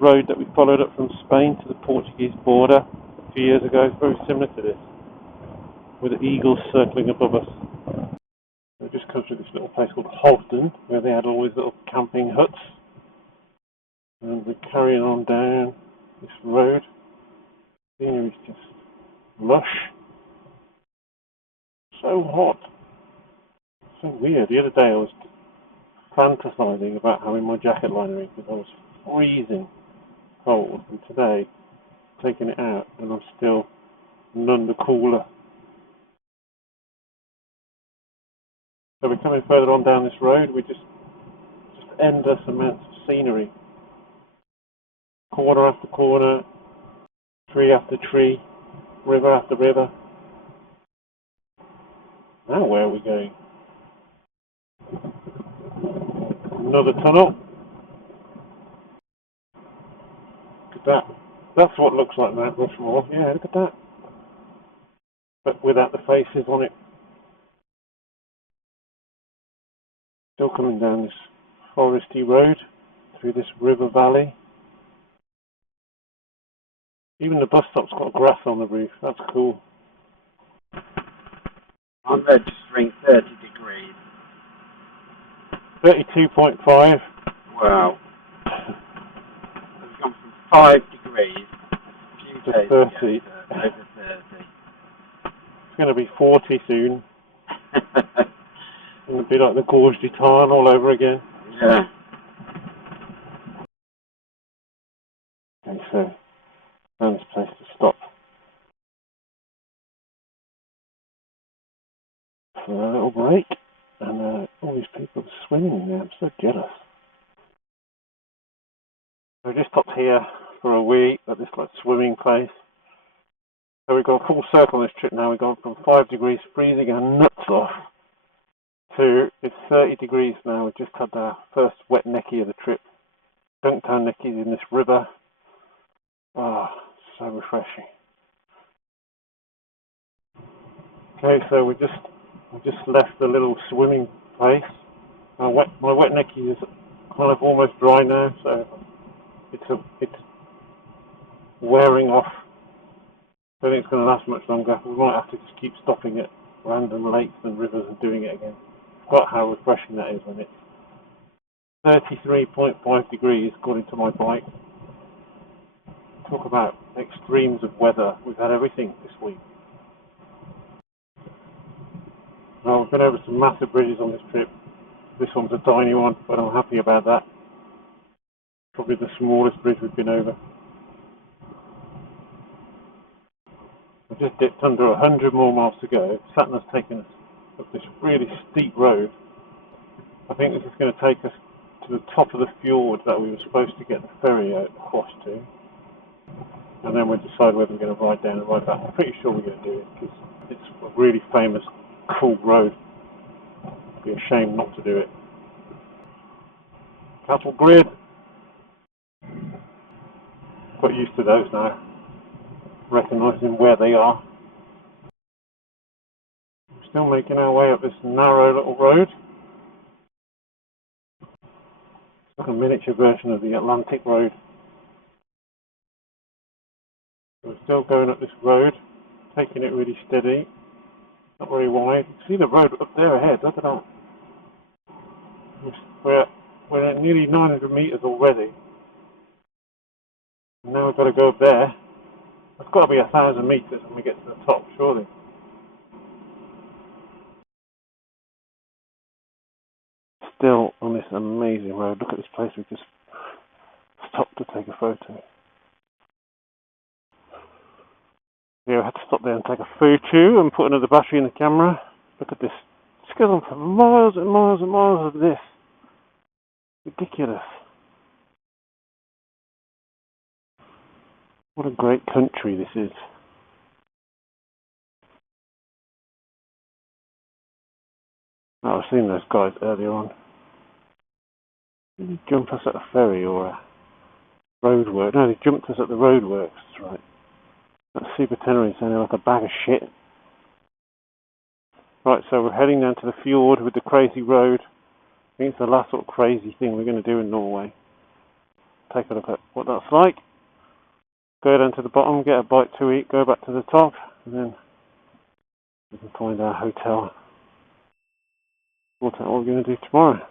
road that we followed up from Spain to the Portuguese border a few years ago. It's very similar to this, with the eagles circling above us. We just come through this little place called Holland, where they had all these little camping huts. And we're carrying on down this road. The scenery is just lush. So hot. So weird. The other day I was fantasizing about having my jacket liner in because I was freezing cold. And today, taking it out and I'm still none the cooler. So we're coming further on down this road. We just endless amounts of scenery. Corner after corner, tree after tree, river after river. Now where are we going? Another tunnel. Look at that. That's what looks like Mount Rushmore. Yeah, look at that. But without the faces on it. Still coming down this foresty road through this river valley. Even the bus stop's got grass on the roof. That's cool. I'm registering 30 degrees. 32.5. Wow. We've gone from 5 degrees a few to days 30. ago to over 30. It's going to be 40 soon. It'll be like the Gorge du Tarn all over again. Yeah. Okay, so that's a place to stop for a little break. And all these people are swimming in there. I'm so jealous. So we just stopped here for a wee at this like swimming place. So we've gone full circle on this trip now. We've gone from 5 degrees freezing our nuts off to it's 30 degrees now. We've just had our first wet neckie of the trip. Dunked our neckies in this river. Oh, so refreshing. Okay, so we just left the little swimming place. My wet neckie is kind of almost dry now, so it's wearing off. I don't think it's going to last much longer. We might have to just keep stopping at random lakes and rivers and doing it again. I forgot how refreshing that is when it's 33.5 degrees according to my bike. Talk about extremes of weather. We've had everything this week. Now, we've been over some massive bridges on this trip. This one's a tiny one, but I'm happy about that. Probably the smallest bridge we've been over. We've just dipped under 100 more miles to go. Saturn's taken us up this really steep road. I think this is going to take us to the top of the fjord that we were supposed to get the ferry across to. And then we'll decide whether we're going to ride down and ride back. I'm pretty sure we're going to do it because it's a really famous, cool road. It'd be a shame not to do it. Cattle grid. Got used to those now. Recognising where they are. Still making our way up this narrow little road. It's like a miniature version of the Atlantic Road. We're still going up this road, taking it really steady, not very wide. You can see the road up there ahead, look at that. We're at nearly 900 metres already. And now we've got to go up there. It's got to be 1,000 metres when we get to the top, surely. Still on this amazing road. Look at this place we just stopped to take a photo. Yeah, we had to stop there and take a photo and put another battery in the camera. Look at this. This goes on for miles and miles and miles of this. Ridiculous. What a great country this is. Oh, I've seen those guys earlier on. Did they jump us at a ferry or a roadwork? No, they jumped us at the roadworks, that's right. That Super Tenerife sounded like a bag of shit. Right, so we're heading down to the fjord with the crazy road. I think it's the last sort of crazy thing we're going to do in Norway. Take a look at what that's like. Go down to the bottom, get a bite to eat, go back to the top, and then we can find our hotel. What we're going to do tomorrow.